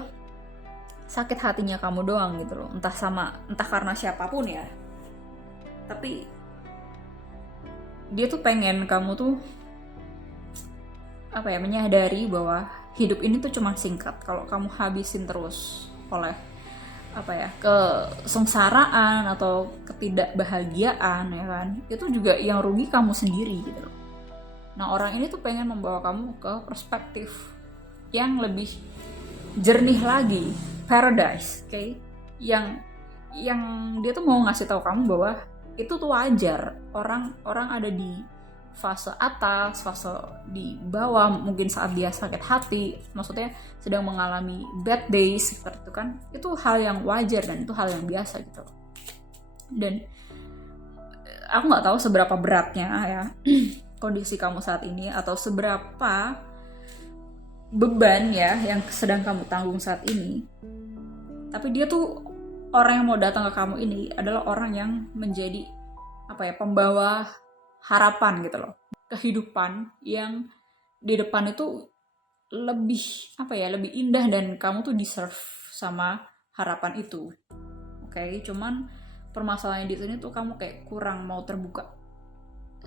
sakit hatinya kamu doang gitu loh, entah karena siapapun ya. Tapi dia tuh pengen kamu tuh menyadari bahwa hidup ini tuh cuma singkat. Kalau kamu habisin terus oleh kesengsaraan atau ketidakbahagiaan ya kan, itu juga yang rugi kamu sendiri gitu loh. Nah, orang ini tuh pengen membawa kamu ke perspektif yang lebih jernih lagi, paradise, oke? Yang dia tuh mau ngasih tahu kamu bahwa itu tuh wajar. Orang ada di fase atas, fase di bawah, mungkin saat dia sakit hati, maksudnya sedang mengalami bad days seperti itu kan. Itu hal yang wajar dan itu hal yang biasa gitu. Dan aku nggak tahu seberapa beratnya ya kondisi kamu saat ini atau seberapa beban ya yang sedang kamu tanggung saat ini. Tapi dia tuh, orang yang mau datang ke kamu ini adalah orang yang menjadi pembawa harapan gitu loh. Kehidupan yang di depan itu lebih lebih indah dan kamu tuh deserve sama harapan itu. Oke, cuman permasalahannya di sini tuh kamu kayak kurang mau terbuka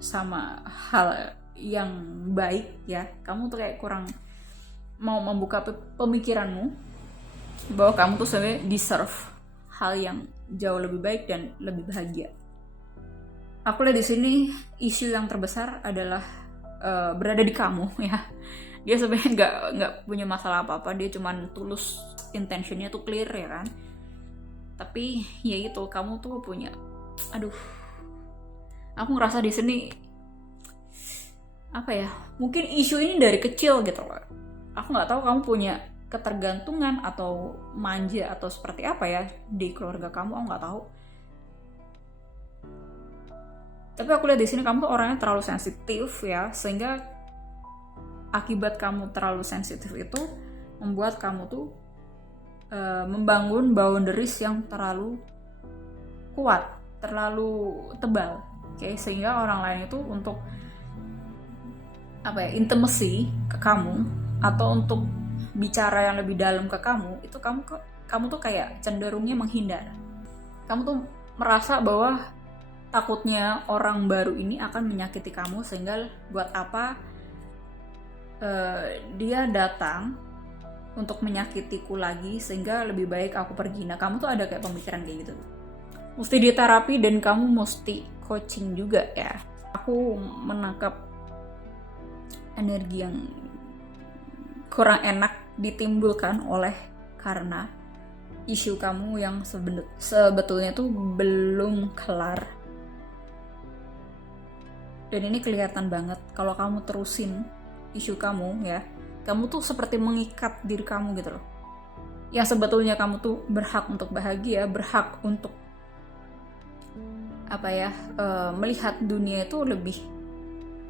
sama hal yang baik ya. Kamu tuh kayak kurang mau membuka pemikiranmu bahwa kamu tuh sebenarnya deserve hal yang jauh lebih baik dan lebih bahagia. Aku lihat di sini isu yang terbesar adalah berada di kamu ya. Dia sebenarnya nggak punya masalah apa-apa, dia cuman tulus, intentionnya tuh clear ya kan. Tapi ya itu, kamu tuh punya, aku ngerasa di sini mungkin isu ini dari kecil gitu loh. Aku nggak tahu kamu punya ketergantungan atau manja atau seperti apa ya di keluarga kamu, aku nggak tahu. Tapi aku lihat di sini kamu tuh orangnya terlalu sensitif ya, sehingga akibat kamu terlalu sensitif itu membuat kamu tuh membangun boundaries yang terlalu kuat, terlalu tebal, sehingga orang lain itu untuk intimacy ke kamu atau untuk bicara yang lebih dalam ke kamu, itu kamu tuh kayak cenderungnya menghindar. Kamu tuh merasa bahwa takutnya orang baru ini akan menyakiti kamu, sehingga buat apa dia datang untuk menyakitiku lagi, sehingga lebih baik aku pergi. Nah, kamu tuh ada kayak pemikiran kayak gitu. Mesti diterapi dan kamu mesti coaching juga ya. Aku menangkap energi yang kurang enak ditimbulkan karena isu kamu yang sebetulnya tuh belum kelar Dan ini kelihatan banget kalau kamu terusin isu kamu ya. Kamu tuh seperti mengikat diri kamu gitu loh. Yang sebetulnya kamu tuh berhak untuk bahagia, berhak untuk melihat dunia itu lebih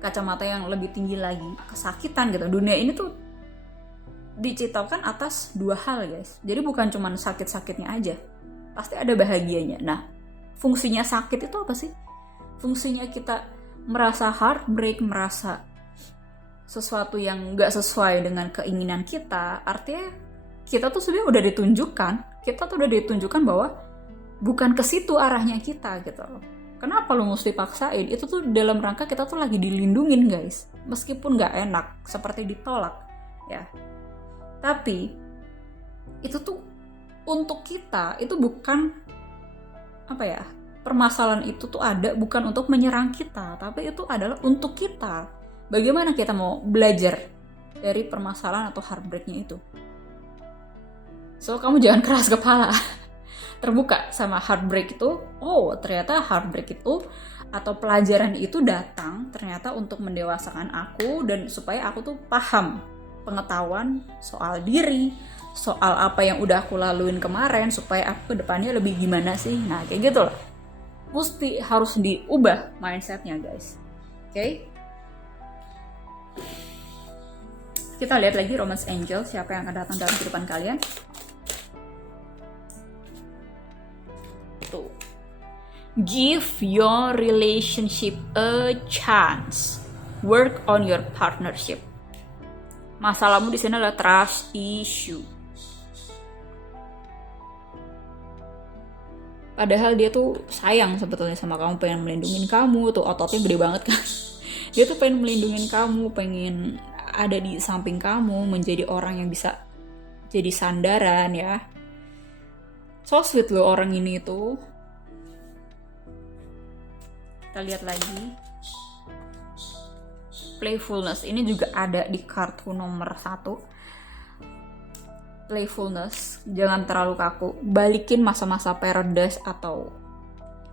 kacamata yang lebih tinggi lagi, kesakitan gitu. Dunia ini tuh diciptakan atas dua hal guys. Jadi bukan cuma sakit-sakitnya aja, pasti ada bahagianya. Nah, fungsinya sakit itu apa sih? Fungsinya kita merasa heartbreak, merasa sesuatu yang gak sesuai dengan keinginan kita. Artinya kita tuh sebenarnya udah ditunjukkan bahwa bukan ke situ arahnya kita gitu loh. Kenapa lu mesti paksain? Itu tuh dalam rangka kita tuh lagi dilindungin guys. Meskipun gak enak, seperti ditolak ya. Tapi itu tuh untuk kita, itu bukan permasalahan itu tuh ada bukan untuk menyerang kita, tapi itu adalah untuk kita. Bagaimana kita mau belajar dari permasalahan atau heartbreak-nya itu. So, kamu jangan keras kepala. Terbuka sama heartbreak itu, oh ternyata heartbreak itu atau pelajaran itu datang ternyata untuk mendewasakan aku dan supaya aku tuh paham pengetahuan soal diri, soal apa yang udah aku laluin kemarin, supaya aku ke depannya lebih gimana sih. Nah kayak gitu loh. Mesti harus diubah mindsetnya guys. Oke? Kita lihat lagi Romance Angel, siapa yang akan datang dalam kehidupan kalian. Give your relationship a chance. Work on your partnership. Masalahmu di sini adalah trust issue. Padahal dia tuh sayang sebetulnya sama kamu, pengen melindungi kamu, tuh ototnya gede banget kan. Dia tuh pengen melindungi kamu, pengen ada di samping kamu, menjadi orang yang bisa jadi sandaran ya. So sweet loh orang ini tuh. Kita lihat lagi. Playfulness ini juga ada di kartu nomor 1. Playfulness, jangan terlalu kaku. Balikin masa-masa paradise atau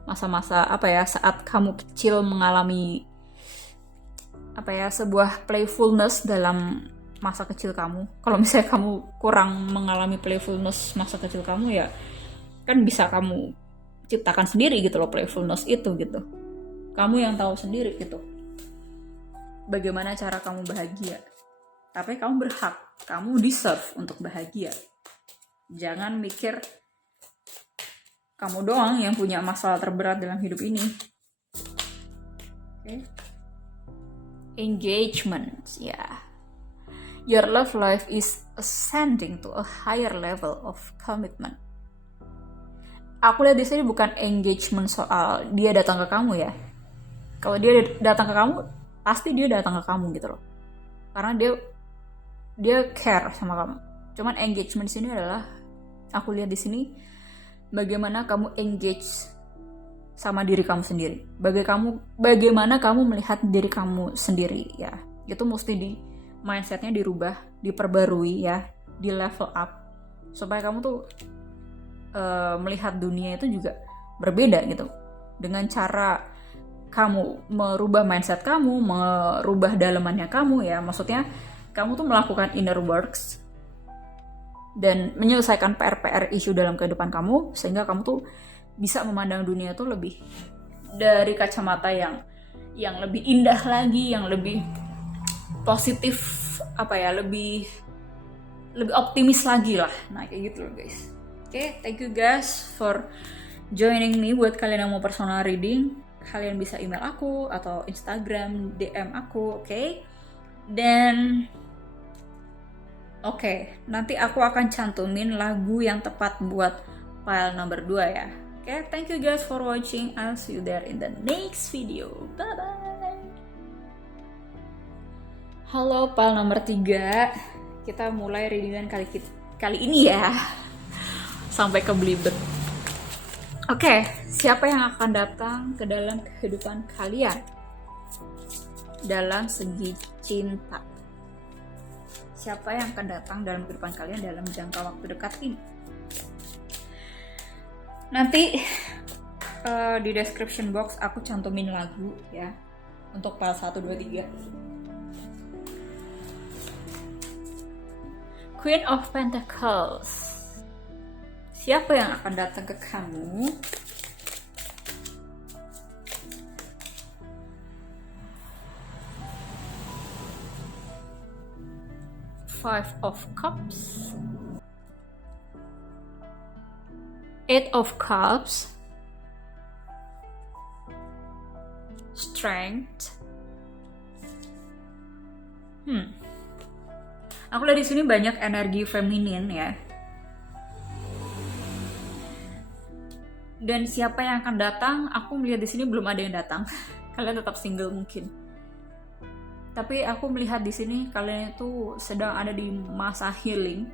masa-masa saat kamu kecil mengalami sebuah playfulness dalam masa kecil kamu. Kalau misalnya kamu kurang mengalami playfulness masa kecil kamu ya kan bisa kamu ciptakan sendiri gitu loh playfulness itu gitu. Kamu yang tahu sendiri gitu bagaimana cara kamu bahagia. Tapi kamu berhak, kamu deserve untuk bahagia. Jangan mikir kamu doang yang punya masalah terberat dalam hidup ini. Okay. Engagement, ya. Your love life is ascending to a higher level of commitment. Aku lihat di sini bukan engagement soal dia datang ke kamu ya. Kalau dia datang ke kamu, pasti dia datang ke kamu gitu loh. Karena dia care sama kamu. Cuman engagement di sini adalah aku lihat di sini bagaimana kamu engage sama diri kamu sendiri. Bagaimana kamu melihat diri kamu sendiri ya. Itu mesti mindsetnya dirubah, diperbarui ya, di level up supaya kamu tuh melihat dunia itu juga berbeda gitu. Dengan cara kamu merubah mindset kamu, merubah dalamannya kamu ya. Maksudnya kamu tuh melakukan inner works dan menyelesaikan PR-PR isu dalam kehidupan kamu sehingga kamu tuh bisa memandang dunia tuh lebih dari kacamata yang lebih indah lagi, yang lebih positif lebih optimis lagi lah. Nah kayak gitu loh guys. Oke, thank you guys for joining me. Buat kalian yang mau personal reading, kalian bisa email aku atau Instagram DM aku, oke? Dan nanti aku akan cantumin lagu yang tepat buat file nomor 2 ya. Oke, thank you guys for watching. I'll see you there in the next video. Bye bye. Halo file nomor 3. Kita mulai readingan kali ini ya. Sampai kebelibet. Oke, siapa yang akan datang ke dalam kehidupan kalian dalam segi cinta? Siapa yang akan datang dalam kehidupan kalian dalam jangka waktu dekat ini? Nanti di description box aku cantumin lagu ya untuk file 1, 2, 3. Queen of Pentacles. Siapa yang akan datang ke kamu? Five of Cups. Eight of Cups. Strength. Aku lihat di sini banyak energi feminin ya. Dan siapa yang akan datang? Aku melihat di sini belum ada yang datang. Kalian tetap single mungkin. Tapi aku melihat di sini kalian itu sedang ada di masa healing,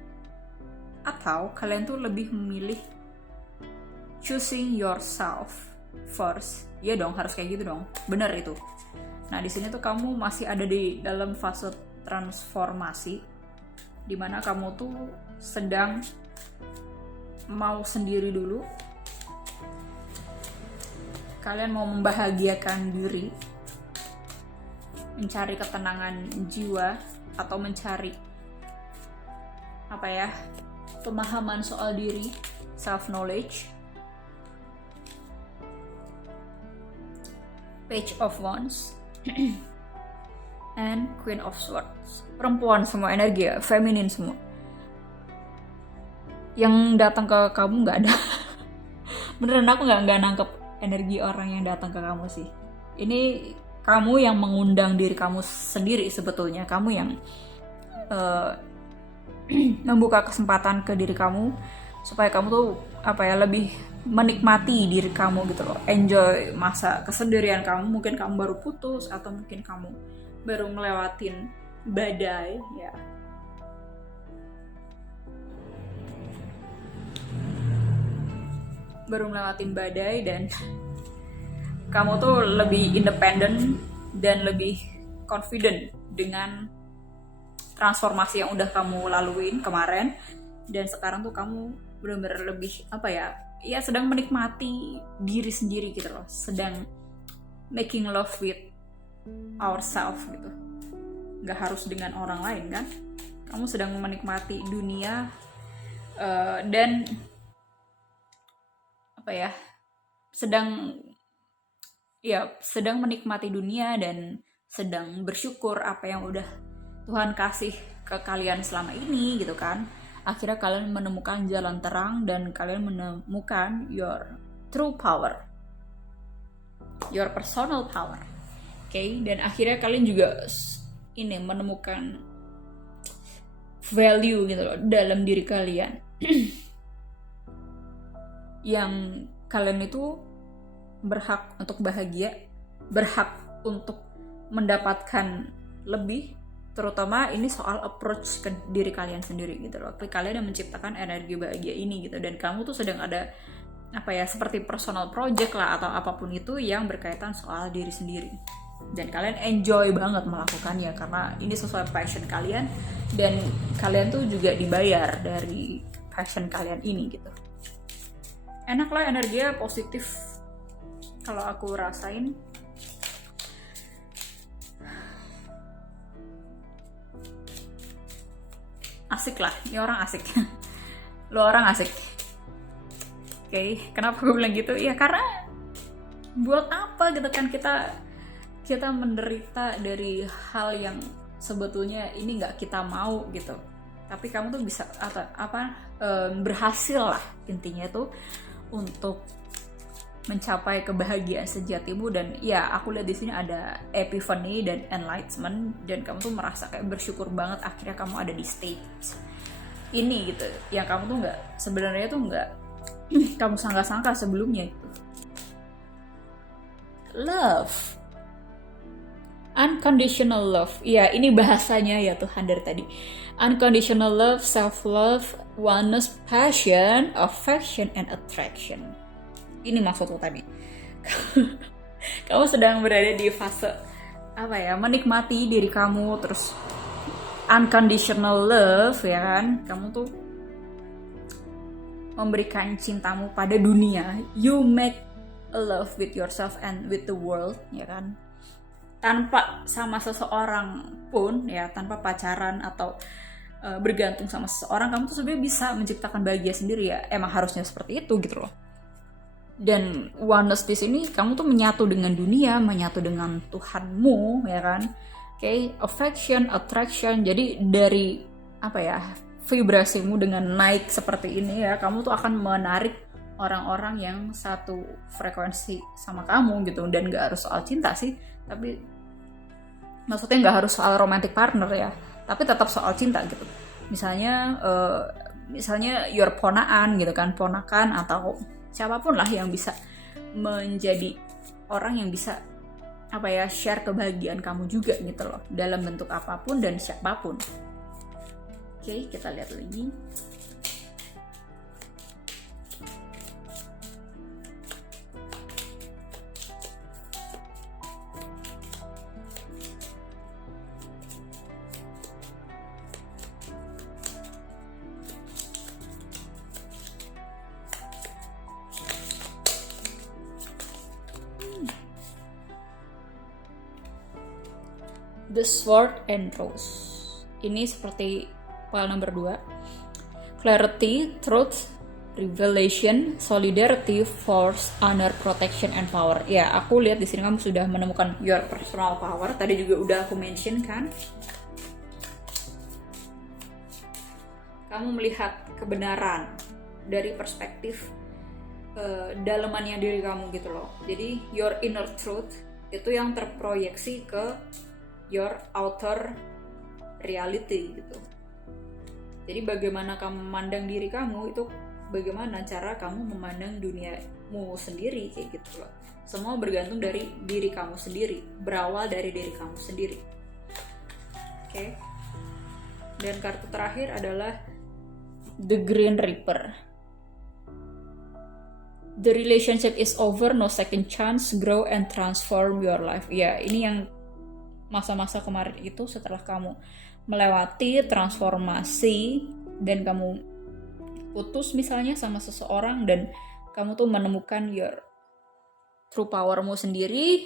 atau kalian tuh lebih memilih choosing yourself first. Iya dong, harus kayak gitu dong. Bener itu. Nah, di sini tuh kamu masih ada di dalam fase transformasi, dimana kamu tuh sedang mau sendiri dulu. Kalian mau membahagiakan diri, mencari ketenangan jiwa, atau mencari pemahaman soal diri, self knowledge. Page of Wands and Queen of Swords. Perempuan semua, energi ya, feminin semua. Yang datang ke kamu nggak ada. Beneran aku nggak nangkep energi orang yang datang ke kamu sih. Ini kamu yang mengundang diri kamu sendiri sebetulnya. Kamu yang membuka kesempatan ke diri kamu supaya kamu tuh lebih menikmati diri kamu gitu loh. Enjoy masa kesendirian kamu. Mungkin kamu baru putus, atau mungkin kamu baru ngelewatin badai ya. Baru ngelewatin badai dan kamu tuh lebih independen dan lebih confident dengan transformasi yang udah kamu laluin kemarin. Dan sekarang tuh kamu benar-benar lebih sedang menikmati diri sendiri gitu loh. Sedang making love with ourselves gitu. Gak harus dengan orang lain kan. Kamu sedang menikmati dunia dan sedang menikmati dunia dan sedang bersyukur apa yang udah Tuhan kasih ke kalian selama ini gitu kan. Akhirnya kalian menemukan jalan terang dan kalian menemukan your true power, your personal power. Okay? Dan akhirnya kalian juga menemukan value gitu loh dalam diri kalian. Yang kalian itu berhak untuk bahagia, berhak untuk mendapatkan lebih. Terutama ini soal approach ke diri kalian sendiri gitu loh. Kalian yang menciptakan energi bahagia ini gitu. Dan kamu tuh sedang ada seperti personal project lah atau apapun itu yang berkaitan soal diri sendiri. Dan kalian enjoy banget melakukannya karena ini sesuai passion kalian. Dan kalian tuh juga dibayar dari passion kalian ini gitu. Enak lah, energinya positif kalau aku rasain. Asik lah, ini orang asik. Lo orang asik. Oke, kenapa gue bilang gitu? Ya karena buat apa gitu kan kita menderita dari hal yang sebetulnya ini nggak kita mau gitu. Tapi kamu tuh bisa berhasil lah intinya tuh untuk mencapai kebahagiaan sejatimu. Dan ya aku lihat di sini ada epiphany dan enlightenment, dan kamu tuh merasa kayak bersyukur banget akhirnya kamu ada di stage ini gitu yang kamu tuh sebenarnya nggak kamu sangka-sangka sebelumnya itu. Love, unconditional love, ya ini bahasanya ya Tuhan dari tadi. Unconditional love, self love, oneness, passion, affection, and attraction. Ini maksudku tadi. Kamu sedang berada di fase menikmati diri kamu, terus unconditional love ya kan. Kamu tuh memberikan cintamu pada dunia. You make a love with yourself and with the world ya kan. tanpa sama seseorang pun ya, tanpa pacaran atau bergantung sama seseorang, kamu tuh sebenarnya bisa menciptakan bahagia sendiri ya. Emang harusnya seperti itu gitu loh. Dan oneness di sini kamu tuh menyatu dengan dunia, menyatu dengan Tuhanmu ya kan. Oke, affection, attraction. Jadi dari apa ya, vibrasimu dengan naik seperti ini ya, kamu tuh akan menarik orang-orang yang satu frekuensi sama kamu gitu. Dan gak harus soal cinta sih, tapi maksudnya gak harus soal romantic partner ya, tapi tetap soal cinta gitu. Misalnya your ponaan gitu kan, ponakan atau siapapun lah yang bisa menjadi orang yang bisa apa ya, share kebahagiaan kamu juga gitu loh, dalam bentuk apapun dan siapapun. Oke, kita lihat lagi. The Sword and Rose. Ini seperti file nomor 2. Clarity, Truth, Revelation, Solidarity, Force, Honor, Protection, and Power. Ya, aku lihat di sini kamu sudah menemukan your personal power. Tadi juga udah aku mention kan. Kamu melihat kebenaran dari perspektif dalamannya diri kamu gitu loh. Jadi your inner truth itu yang terproyeksi ke your outer reality gitu. Jadi bagaimana kamu memandang diri kamu, itu bagaimana cara kamu memandang duniamu sendiri kayak gitu loh. Semua bergantung dari diri kamu sendiri, berawal dari diri kamu sendiri. Oke. Dan kartu terakhir adalah The Green Reaper. The relationship is over, no second chance, grow and transform your life. Ya, ini yang masa-masa kemarin itu, setelah kamu melewati transformasi dan kamu putus misalnya sama seseorang dan kamu tuh menemukan your true powermu sendiri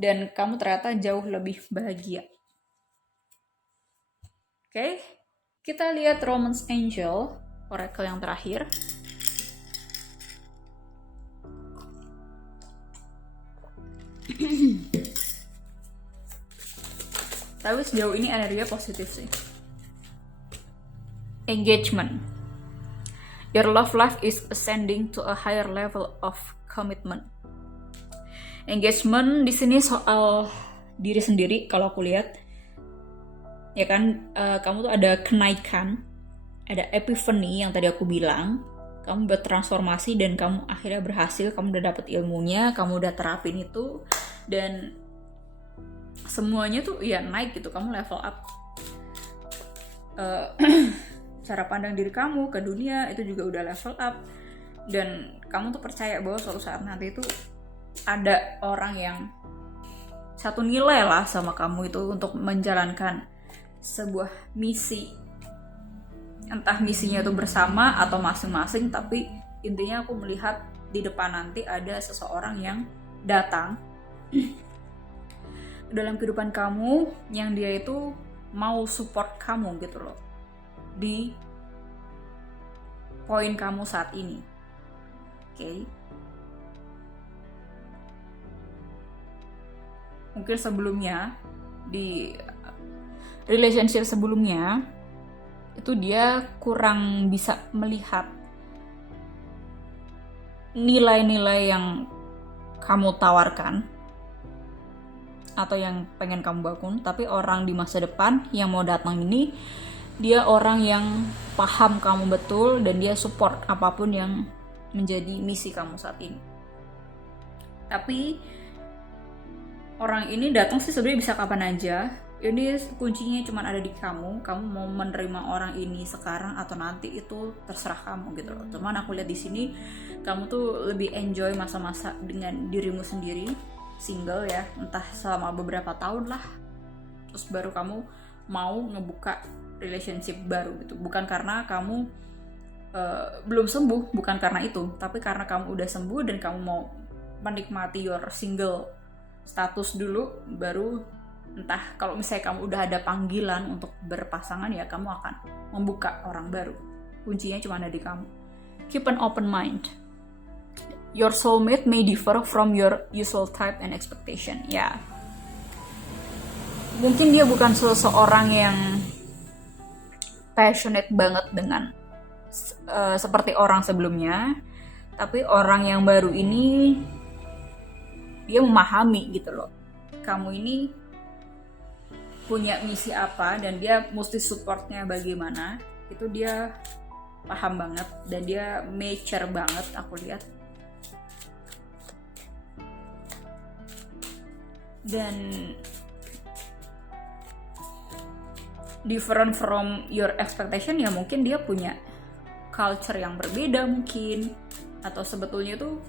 dan kamu ternyata jauh lebih bahagia. Oke, kita lihat Romance Angel, oracle yang terakhir. Tapi sejauh ini energinya positif sih. Engagement. Your love life is ascending to a higher level of commitment. Engagement di sini soal diri sendiri kalau aku lihat. Ya kan, kamu tuh ada kenaikan, ada epiphany yang tadi aku bilang. Kamu bertransformasi dan kamu akhirnya berhasil, kamu udah dapet ilmunya, kamu udah terapin itu dan semuanya tuh ya naik gitu, kamu level up. Cara pandang diri kamu ke dunia itu juga udah level up dan kamu tuh percaya bahwa suatu saat nanti itu ada orang yang satu nilai lah sama kamu itu untuk menjalankan sebuah misi, entah misinya itu bersama atau masing-masing, tapi intinya aku melihat di depan nanti ada seseorang yang datang dalam kehidupan kamu yang dia itu mau support kamu gitu loh di poin kamu saat ini. Oke. Mungkin sebelumnya di relationship sebelumnya itu dia kurang bisa melihat nilai-nilai yang kamu tawarkan atau yang pengen kamu bangun, tapi orang di masa depan yang mau datang ini dia orang yang paham kamu betul dan dia support apapun yang menjadi misi kamu saat ini. Tapi orang ini datang sih sebenarnya bisa kapan aja. Ini kuncinya cuma ada di kamu. Kamu mau menerima orang ini sekarang atau nanti itu terserah kamu gitu loh. Cuman aku lihat di sini kamu tuh lebih enjoy masa-masa dengan dirimu sendiri, single ya, entah selama beberapa tahun lah. Terus baru kamu mau ngebuka relationship baru gitu. Bukan karena kamu belum sembuh, bukan karena itu, tapi karena kamu udah sembuh dan kamu mau menikmati your single status dulu, baru entah kalau misalnya kamu udah ada panggilan untuk berpasangan ya kamu akan membuka orang baru. Kuncinya cuma ada di kamu. Keep an open mind. Your soulmate may differ from your usual type and expectation. Ya, mungkin dia bukan seseorang yang passionate banget dengan seperti orang sebelumnya, tapi orang yang baru ini dia memahami gitu loh. Kamu ini punya misi apa dan dia mesti supportnya bagaimana, itu dia paham banget dan dia mature banget aku lihat. Dan different from your expectation ya mungkin dia punya culture yang berbeda mungkin, atau sebetulnya tuh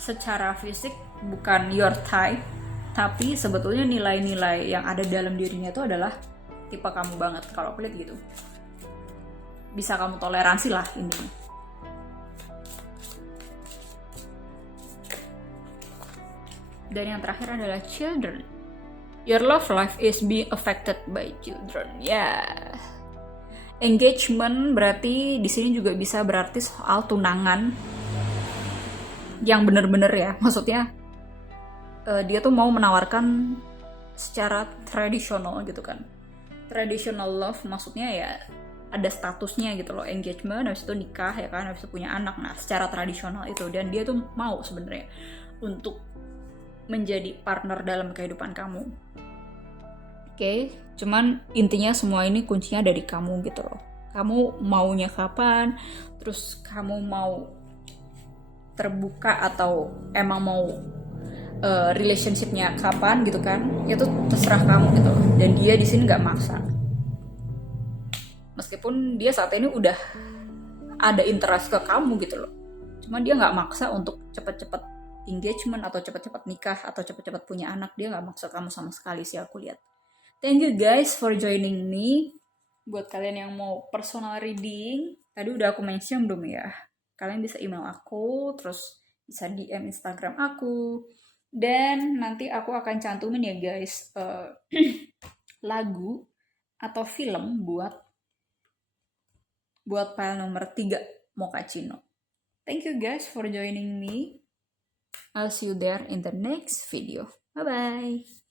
secara fisik bukan your type, tapi sebetulnya nilai-nilai yang ada dalam dirinya itu adalah tipe kamu banget. Kalau aku lihat gitu, bisa kamu toleransi lah ini. Dan yang terakhir adalah children. Your love life is being affected by children. Ya, engagement berarti di sini juga bisa berarti soal tunangan yang bener-bener ya. Maksudnya dia tuh mau menawarkan secara tradisional gitu kan. Traditional love maksudnya ya ada statusnya gitu loh, engagement, habis itu nikah ya kan, habis itu punya anak. Nah, secara tradisional itu, dan dia tuh mau sebenarnya untuk menjadi partner dalam kehidupan kamu. Oke, cuman intinya semua ini kuncinya dari kamu gitu loh. Kamu maunya kapan, terus kamu mau terbuka atau emang mau relationshipnya kapan gitu kan, itu terserah kamu gitu loh. Dan dia di sini nggak maksa, meskipun dia saat ini udah ada interest ke kamu gitu loh, cuma dia nggak maksa untuk cepet-cepet engagement atau cepet-cepet nikah atau cepet-cepet punya anak. Dia nggak maksa kamu sama sekali sih aku lihat. Thank you guys for joining me. Buat kalian yang mau personal reading, tadi udah aku mention belum ya? Kalian bisa email aku, terus bisa DM Instagram aku, dan nanti aku akan cantumin ya guys lagu atau film buat file nomor 3 Mochaccino. Thank you guys for joining me. I'll see you there in the next video. Bye bye.